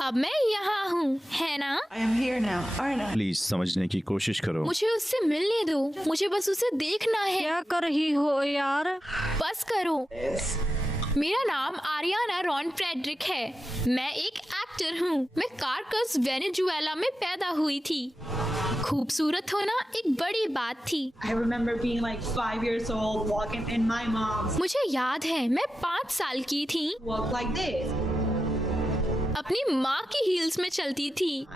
अब मैं यहाँ हूँ, है ना? I am here now, aren't I? Please समझने की कोशिश करो। मुझे उससे मिलने दो। मुझे बस उसे देखना है। क्या कर रही हो यार? बस करो। मेरा नाम आरियाना रॉन फ्रेडरिक है। मैं एक एक्टर हूँ। मैं कारकस वेनेजुएला में पैदा हुई थी। खूबसूरत होना एक बड़ी बात थी। I remember being like 5 years old, walking in my mom's. मुझे याद है, मैं 5 साल की थी। Walk like this. अपनी माँ की हील्स में चलती थी।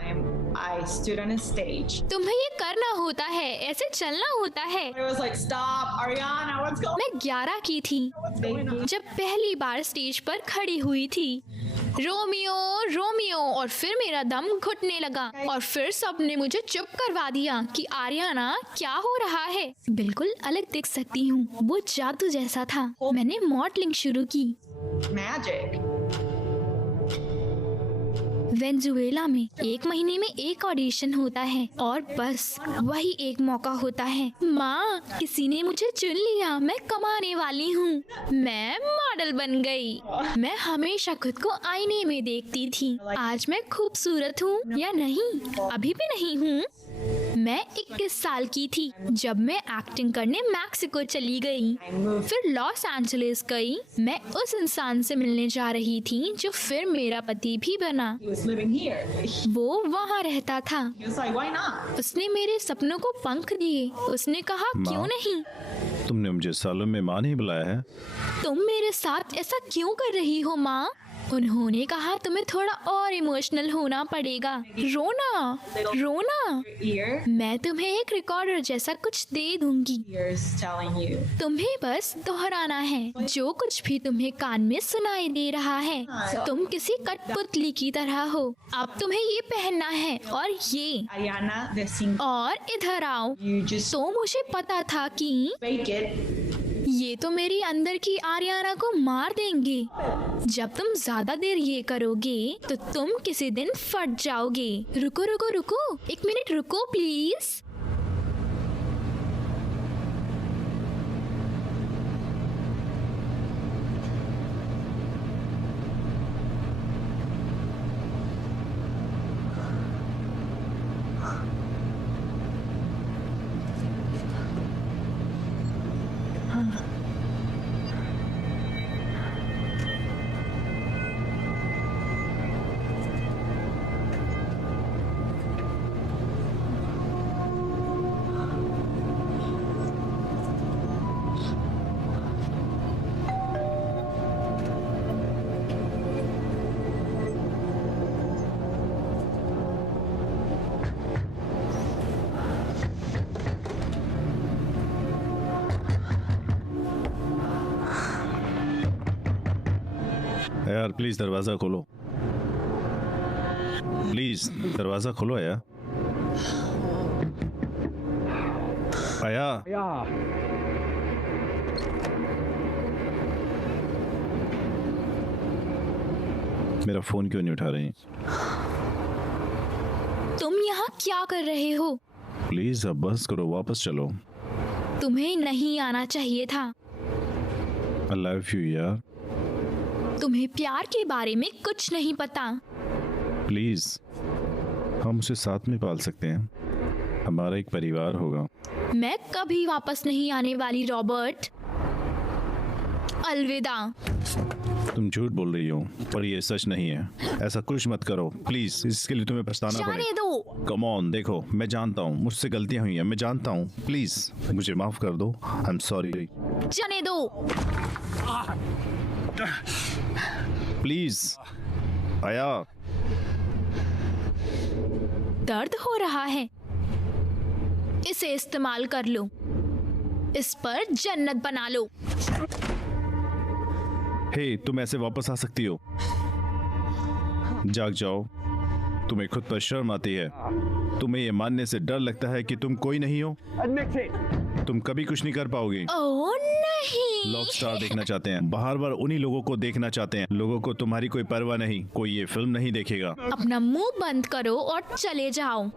I stood on a stage. तुम्हें ये करना होता है, ऐसे चलना होता है। I was like, stop, Ariana, what's going on? मैं 11 की थी जब पहली बार स्टेज पर खड़ी हुई थी। रोमियो रोमियो, और फिर मेरा दम घुटने लगा और फिर सबने मुझे चुप करवा दिया कि आरियाना क्या हो रहा है। बिल्कुल अलग दिख सकती हूँ, वो जादू जैसा था। मैंने मॉडलिंग शुरू की। Magic. वेनेजुएला में 1 महीने में एक ऑडिशन होता है और बस वही एक मौका होता है। माँ, किसी ने मुझे चुन लिया। मैं कमाने वाली हूँ। मैं मॉडल बन गई। मैं हमेशा खुद को आईने में देखती थी। आज मैं खूबसूरत हूँ या नहीं? अभी भी नहीं हूँ। मैं 21 साल की थी जब मैं एक्टिंग करने मैक्सिको चली गई, फिर लॉस एंजलिस गई। मैं उस इंसान से मिलने जा रही थी जो फिर मेरा पति भी बना। He was living here. वो वहाँ रहता था। He was like, why not? उसने मेरे सपनों को पंख दिए। उसने कहा क्यों नहीं। तुमने मुझे सालों में माँ नहीं बुलाया है। तुम मेरे साथ ऐसा क्यों कर रही हो माँ? उन्होंने कहा तुम्हें थोड़ा और इमोशनल होना पड़ेगा, रोना रोना। Ear. मैं तुम्हें एक रिकॉर्डर जैसा कुछ दे दूंगी, Ears telling you. तुम्हें बस दोहराना है जो कुछ भी तुम्हें कान में सुनाई दे रहा है। तुम किसी कठपुतली की तरह हो। अब तुम्हें ये पहनना है और ये, Ariana, the sing. और इधर आओ। You just तो मुझे पता था कि fake it. ये तो मेरी अंदर की आर्याना को मार देंगे। जब तुम ज्यादा देर ये करोगे तो तुम किसी दिन फट जाओगे। रुको रुको रुको, 1 मिनट रुको प्लीज। यार प्लीज दरवाजा खोलो, प्लीज दरवाजा खोलो यार। आया, मेरा फोन क्यों नहीं उठा रही? तुम यहाँ क्या कर रहे हो? प्लीज अब बस करो, वापस चलो। तुम्हें नहीं आना चाहिए था। आई लव यू यार। तुम्हें प्यार के बारे में कुछ नहीं पता। प्लीज हम उसे साथ में पाल सकते हैं, हमारा एक परिवार होगा। मैं कभी वापस नहीं आने वाली रॉबर्ट। अलविदा। तुम झूठ बोल रही हो, पर ये सच नहीं है। ऐसा कुछ मत करो प्लीज, इसके लिए तुम्हें पछताना जाने पड़ेगा। दो। कम ऑन, देखो मैं जानता हूँ मुझसे गलतियां हुई हैं, मैं जानता हूँ। प्लीज मुझे माफ कर दो, आई एम सॉरी। जाने दो। प्लीज आया। दर्द हो रहा है, इसे इस्तेमाल कर लो। इस पर जन्नत बना लो। हे, तुम ऐसे वापस आ सकती हो। जाग जाओ। तुम्हें खुद पर शर्म आती है। तुम्हें ये मानने से डर लगता है कि तुम कोई नहीं हो। तुम कभी कुछ नहीं कर पाओगे। ओह नहीं। लॉक स्टार देखना चाहते हैं, बार बार उन्हीं लोगों को देखना चाहते हैं। लोगों को तुम्हारी कोई परवाह नहीं, कोई ये फिल्म नहीं देखेगा। अपना मुंह बंद करो और चले जाओ।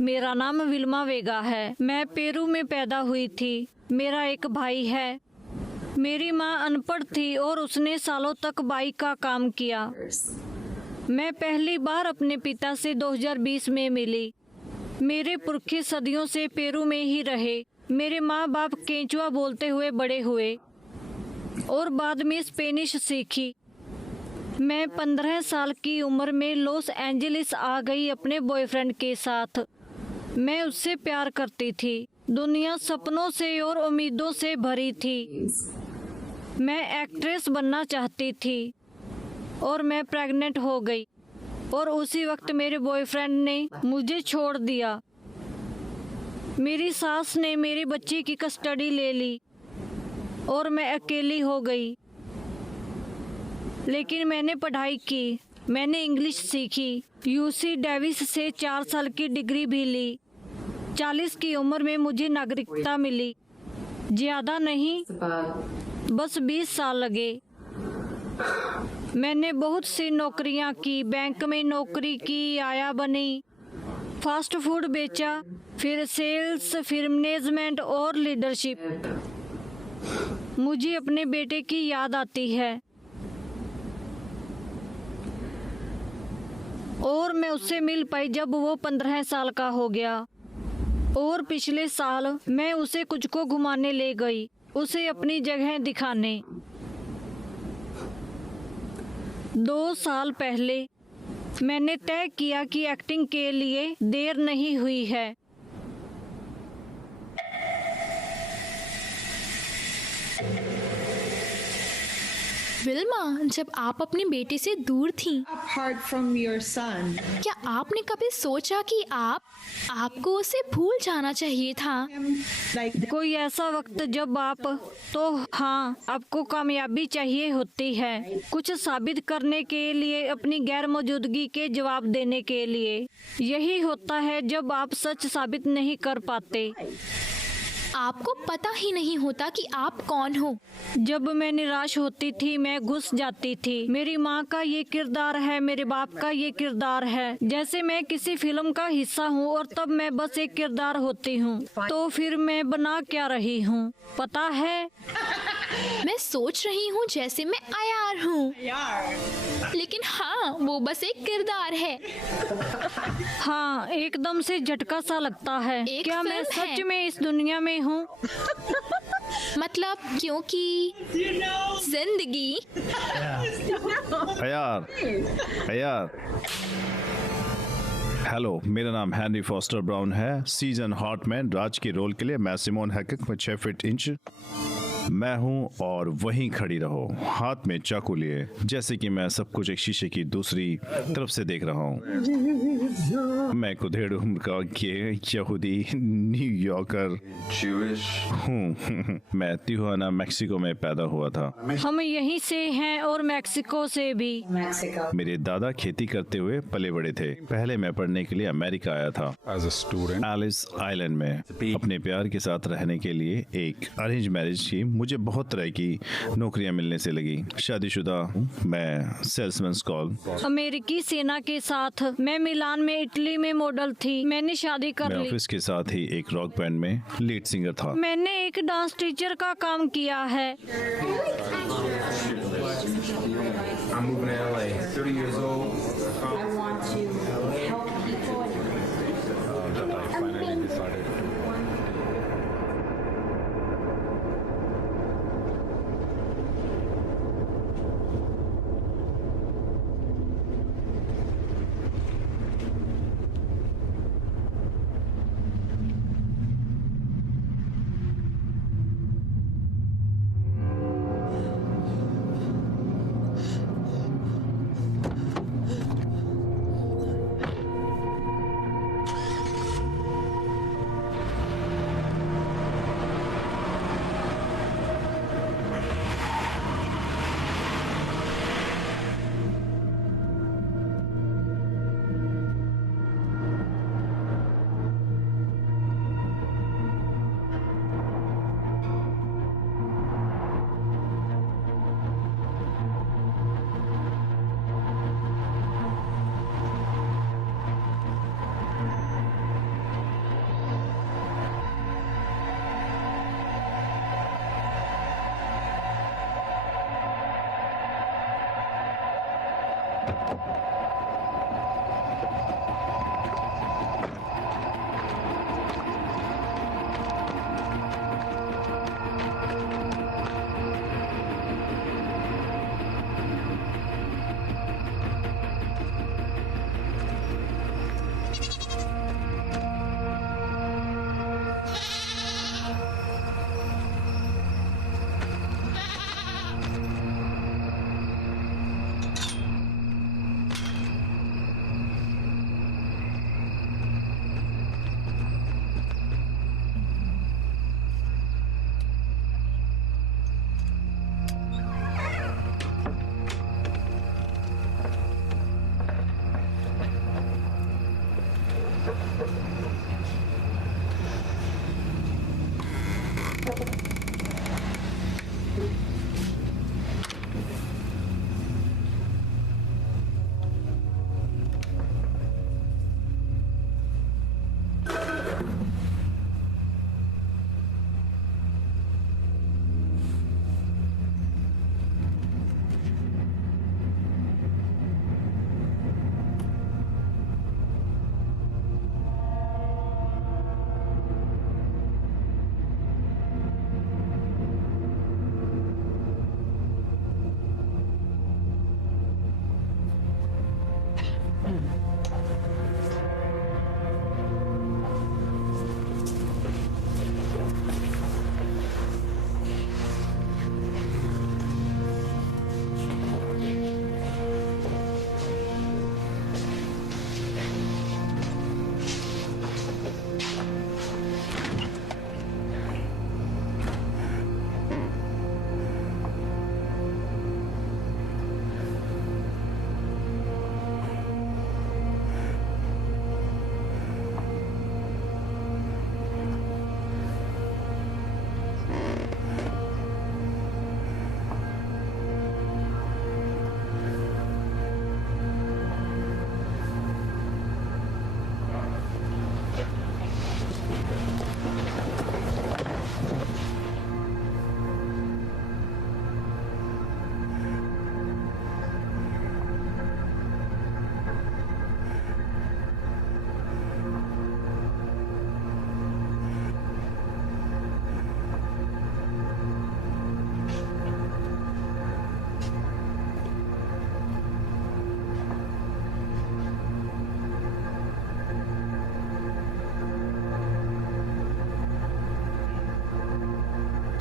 मेरा नाम विल्मा वेगा है। मैं पेरू में पैदा हुई थी। मेरा एक भाई है। मेरी माँ अनपढ़ थी और उसने सालों तक बाइक का काम किया। मैं पहली बार अपने पिता से 2020 में मिली। मेरे पुरखे सदियों से पेरू में ही रहे। मेरे माँ बाप केंचुआ बोलते हुए बड़े हुए और बाद में स्पेनिश सीखी। मैं 15 साल की उम्र में लॉस एंजलिस आ गई अपने बॉयफ्रेंड के साथ। मैं उससे प्यार करती थी। दुनिया सपनों से और उम्मीदों से भरी थी। मैं एक्ट्रेस बनना चाहती थी और मैं प्रेग्नेंट हो गई और उसी वक्त मेरे बॉयफ्रेंड ने मुझे छोड़ दिया। मेरी सास ने मेरी बच्ची की कस्टडी ले ली और मैं अकेली हो गई। लेकिन मैंने पढ़ाई की, मैंने इंग्लिश सीखी, यूसी डेविस से 4 साल की डिग्री भी ली। 40 की उम्र में मुझे नागरिकता मिली। ज्यादा नहीं, बस 20 साल लगे। मैंने बहुत सी नौकरियां की, बैंक में नौकरी की, आया बनी, फास्ट फूड बेचा, फिर सेल्स, फिर मैनेजमेंट और लीडरशिप। मुझे अपने बेटे की याद आती है और मैं उससे मिल पाई जब वो 15 साल का हो गया। और पिछले साल मैं उसे कुछ को घुमाने ले गई, उसे अपनी जगह दिखाने। 2 साल पहले मैंने तय किया कि एक्टिंग के लिए देर नहीं हुई है। विल्मा, जब आप अपने बेटे से दूर थीं, Apart from your son, क्या आपने कभी सोचा कि आपको उसे भूल जाना चाहिए था? like कोई ऐसा वक्त जब तो हाँ, आपको कामयाबी चाहिए होती है, कुछ साबित करने के लिए, अपनी गैर मौजूदगी के जवाब देने के लिए। यही होता है जब आप सच साबित नहीं कर पाते। आपको पता ही नहीं होता कि आप कौन हो। जब मैं निराश होती थी मैं घुस जाती थी। मेरी माँ का ये किरदार है, मेरे बाप का ये किरदार है, जैसे मैं किसी फिल्म का हिस्सा हूँ और तब मैं बस एक किरदार होती हूँ। तो फिर मैं बना क्या रही हूँ पता है? मैं सोच रही हूँ जैसे मैं अयार हूँ, लेकिन हाँ, वो बस एक किरदार है। हाँ, एकदम से झटका सा लगता है। एक क्या मैं फिल्म है। सच में इस दुनिया में हूँ? मतलब क्योंकि जिंदगी। अयार हेलो, मेरा नाम हेनरी फॉस्टर ब्राउन है। सीजन हॉटमैन राज के रोल के लिए मैं सिमोन हैकक में 6 फीट इंच मैं हूँ और वहीं खड़ी रहो, हाथ में चाकू लिए, जैसे कि मैं सब कुछ एक शीशे की दूसरी तरफ से देख रहा हूँ। मैं कुधेड़ उम्र का यहूदी न्यूयॉर्कर हूँ। मैं तिजुआना मैक्सिको में पैदा हुआ था। हम यहीं से हैं और मैक्सिको से भी। मेरे दादा खेती करते हुए पले बड़े थे। पहले मैं पढ़ने के लिए अमेरिका आया था, एलिस आइलैंड में, अपने प्यार के साथ रहने के लिए। एक अरेंज मैरिज की मुझे बहुत तरह की नौकरियां मिलने से लगी। शादीशुदा मैं सेल्समैन कॉल। अमेरिकी सेना के साथ मैं मिलान में इटली में मॉडल थी। मैंने शादी कर मैं ली। ऑफिस के साथ ही एक रॉक बैंड में लीड सिंगर था। मैंने एक डांस टीचर का काम किया है। I'm moving to LA, 30 years old. I want to help people. I finally decided.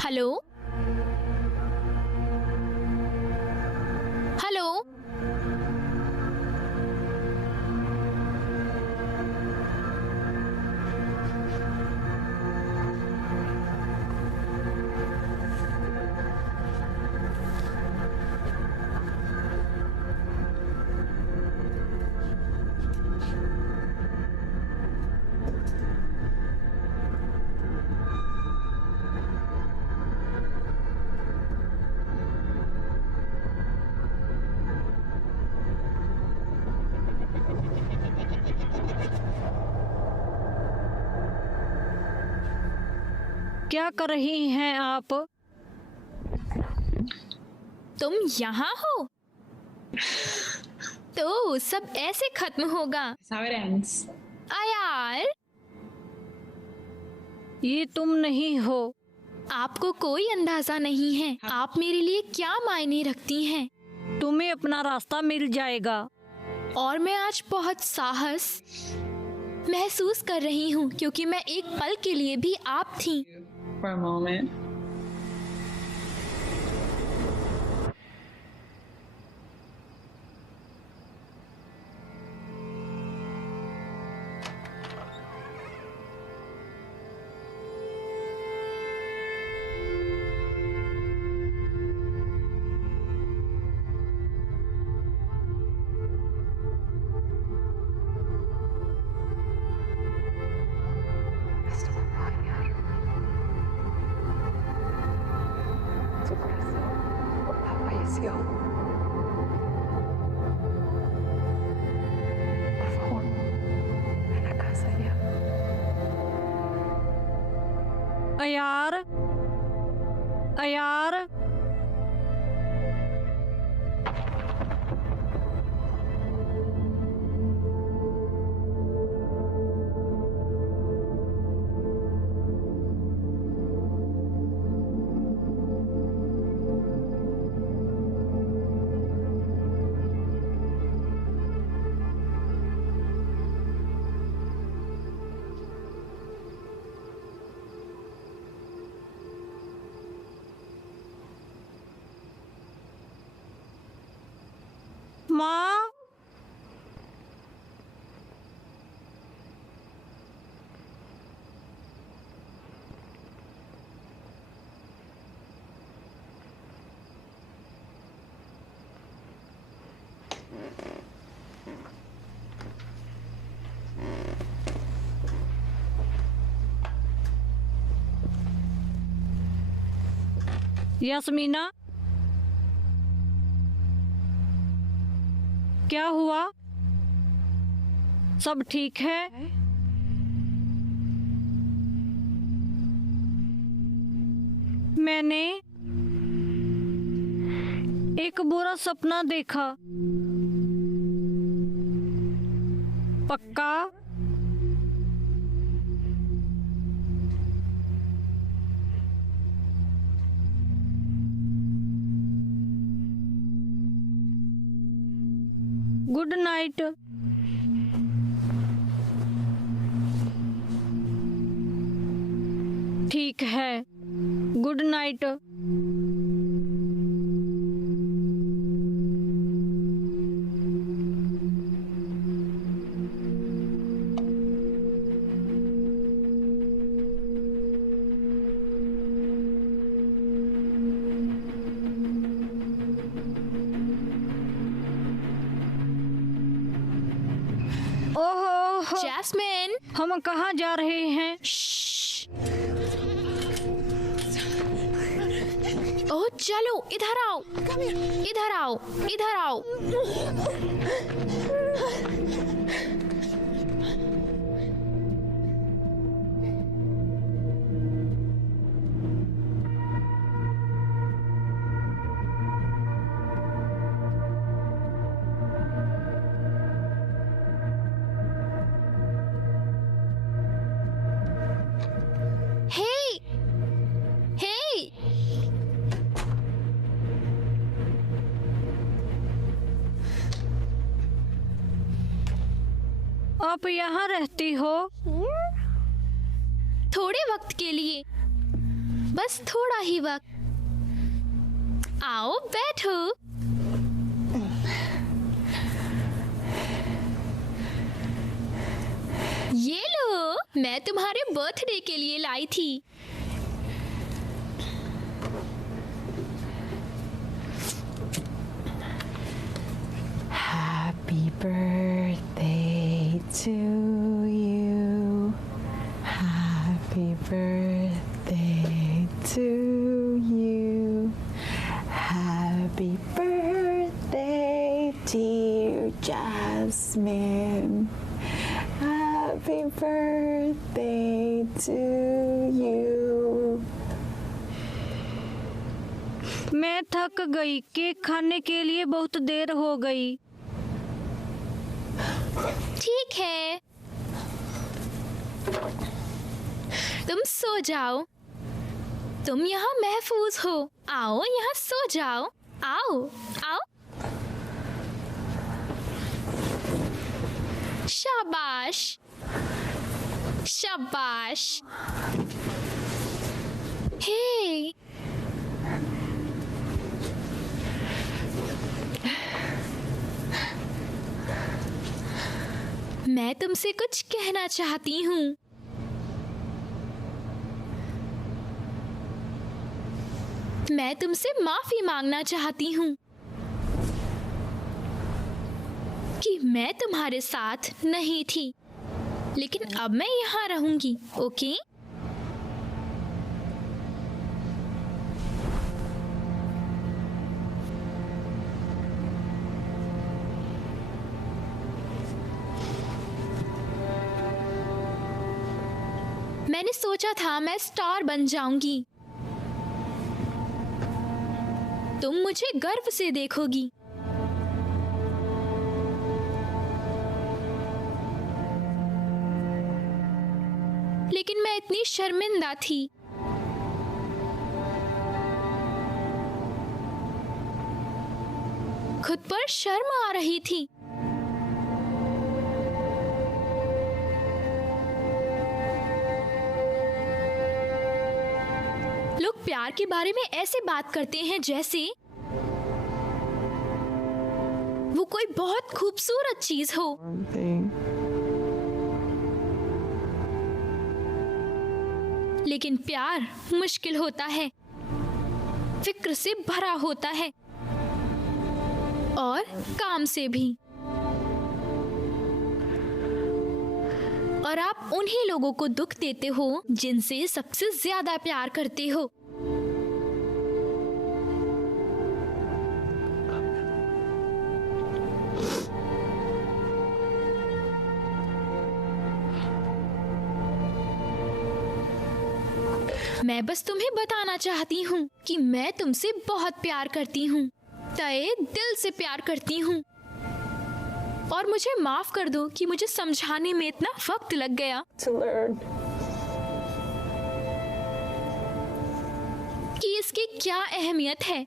Hello hello क्या कर रही हैं आप? तुम यहाँ हो? तो सब ऐसे खत्म होगा। यार, ये तुम नहीं हो। आपको कोई अंदाजा नहीं है आप मेरे लिए क्या मायने रखती हैं। तुम्हें अपना रास्ता मिल जाएगा। और मैं आज बहुत साहस महसूस कर रही हूँ क्योंकि मैं एक पल के लिए भी आप थी। For a moment. अयार, अयार, माँ, यास्मीना, क्या हुआ? सब ठीक है? मैंने एक बुरा सपना देखा। पक्का? Good night. ठीक है, गुड नाइट। ओहो, जैस्मिन, हम कहाँ जा रहे हैं? ओह चलो, इधर आओ, इधर आओ, इधर आओ। हे, हे, आप यहाँ रहती हो? थोड़े वक्त के लिए, बस थोड़ा ही वक्त। आओ बैठो। ये लो, मैं तुम्हारे बर्थडे के लिए लाई थी। Happy birthday to you. Happy birthday to you. Happy birthday, dear Jasmine. Happy birthday to you. मैं थक गई। केक खाने के लिए बहुत देर हो गई। ठीक है, तुम सो जाओ। तुम यहाँ महफूज हो। आओ यहाँ सो जाओ। आओ, आओ। शाबाश, शाबाश। हे, मैं तुमसे कुछ कहना चाहती हूँ। मैं तुमसे माफी मांगना चाहती हूँ कि मैं तुम्हारे साथ नहीं थी, लेकिन अब मैं यहाँ रहूंगी, ओके? मैंने सोचा था मैं स्टार बन जाऊंगी। तुम मुझे गर्व से देखोगी। लेकिन मैं इतनी शर्मिंदा थी। खुद पर शर्म आ रही थी। लोग प्यार के बारे में ऐसे बात करते हैं जैसे वो कोई बहुत खूबसूरत चीज हो। लेकिन प्यार मुश्किल होता है, फिक्र से भरा होता है और काम से भी। और आप उन्हीं लोगों को दुख देते हो जिनसे सबसे ज्यादा प्यार करते हो। मैं बस तुम्हें बताना चाहती हूँ कि मैं तुमसे बहुत प्यार करती हूँ, तय दिल से प्यार करती हूँ। और मुझे माफ कर दो कि मुझे समझाने में इतना वक्त लग गया कि इसकी क्या अहमियत है।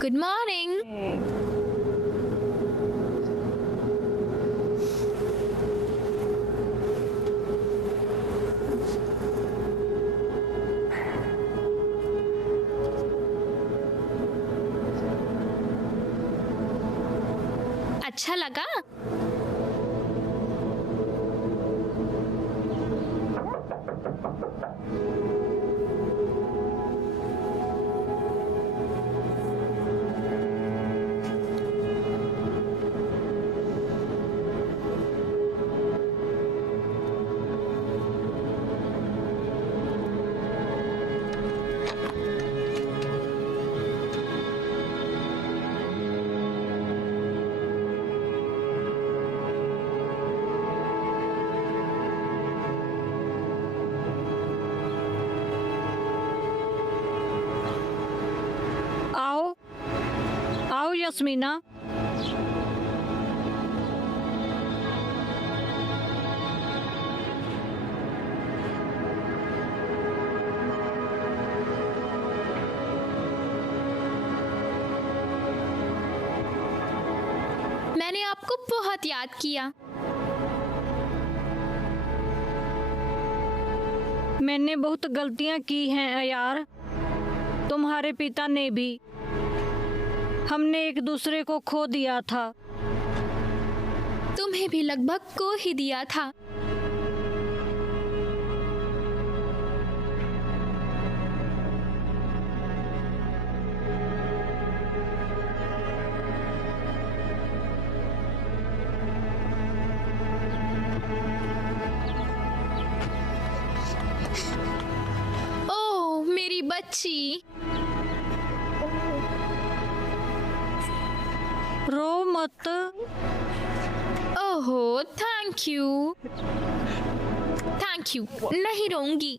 Good morning. अच्छा लगा? आओ यस्मीना। मैंने आपको बहुत याद किया। मैंने बहुत गलतियां की हैं यार, तुम्हारे पिता ने भी। हमने एक दूसरे को खो दिया था। तुम्हें भी लगभग खो ही दिया था। ओह मेरी बच्ची, रो मत। ओहो थैंक यू, नहीं रोऊंगी।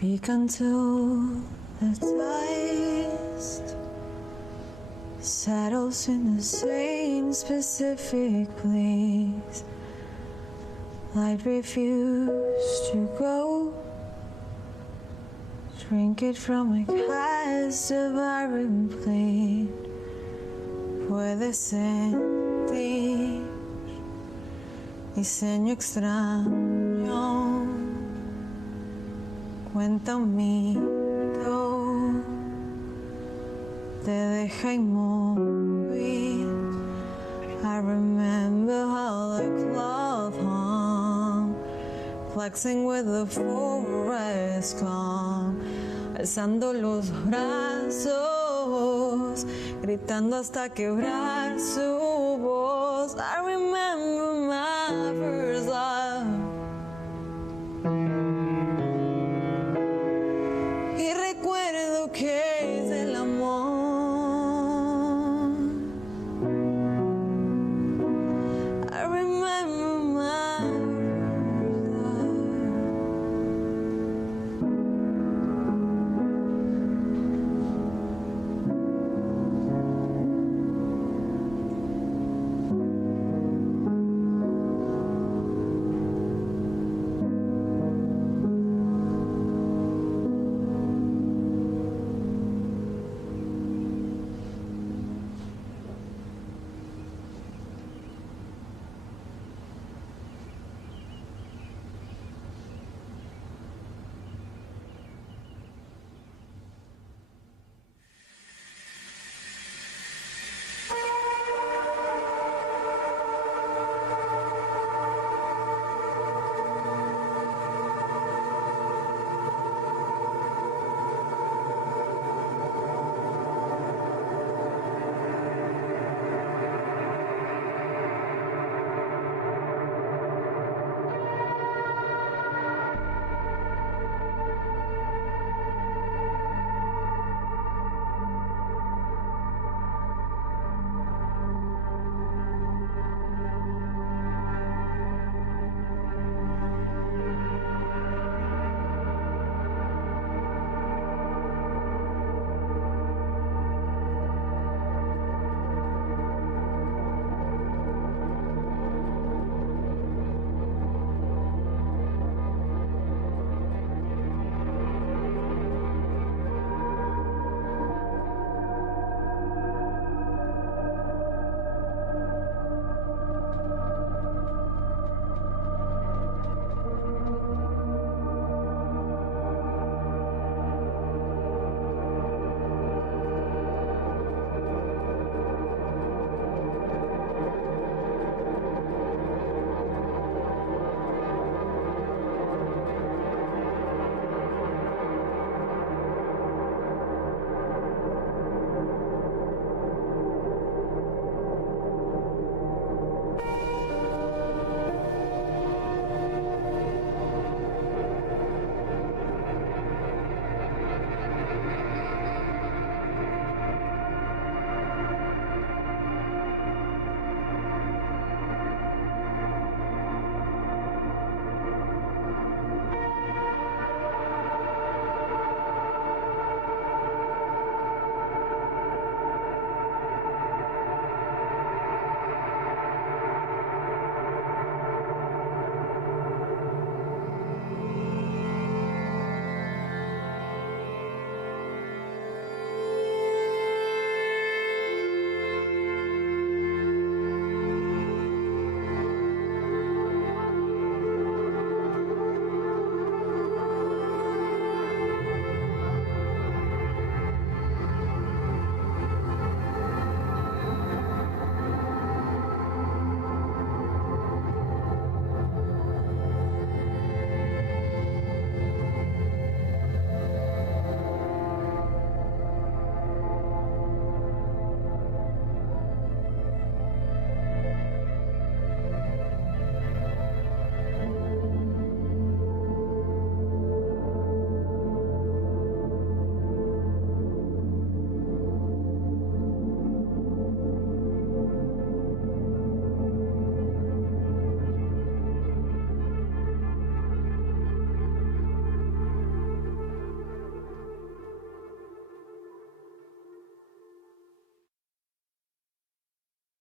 Speak until the dust settles in the same specific place. Light refused to go. Drink it from a cast of iron plate. Puedes sentir diseño extraño. Cuenta un mito, te deja inmóvil. I remember how the cloth hung, flexing with the forest calm, alzando los brazos, gritando hasta quebrar su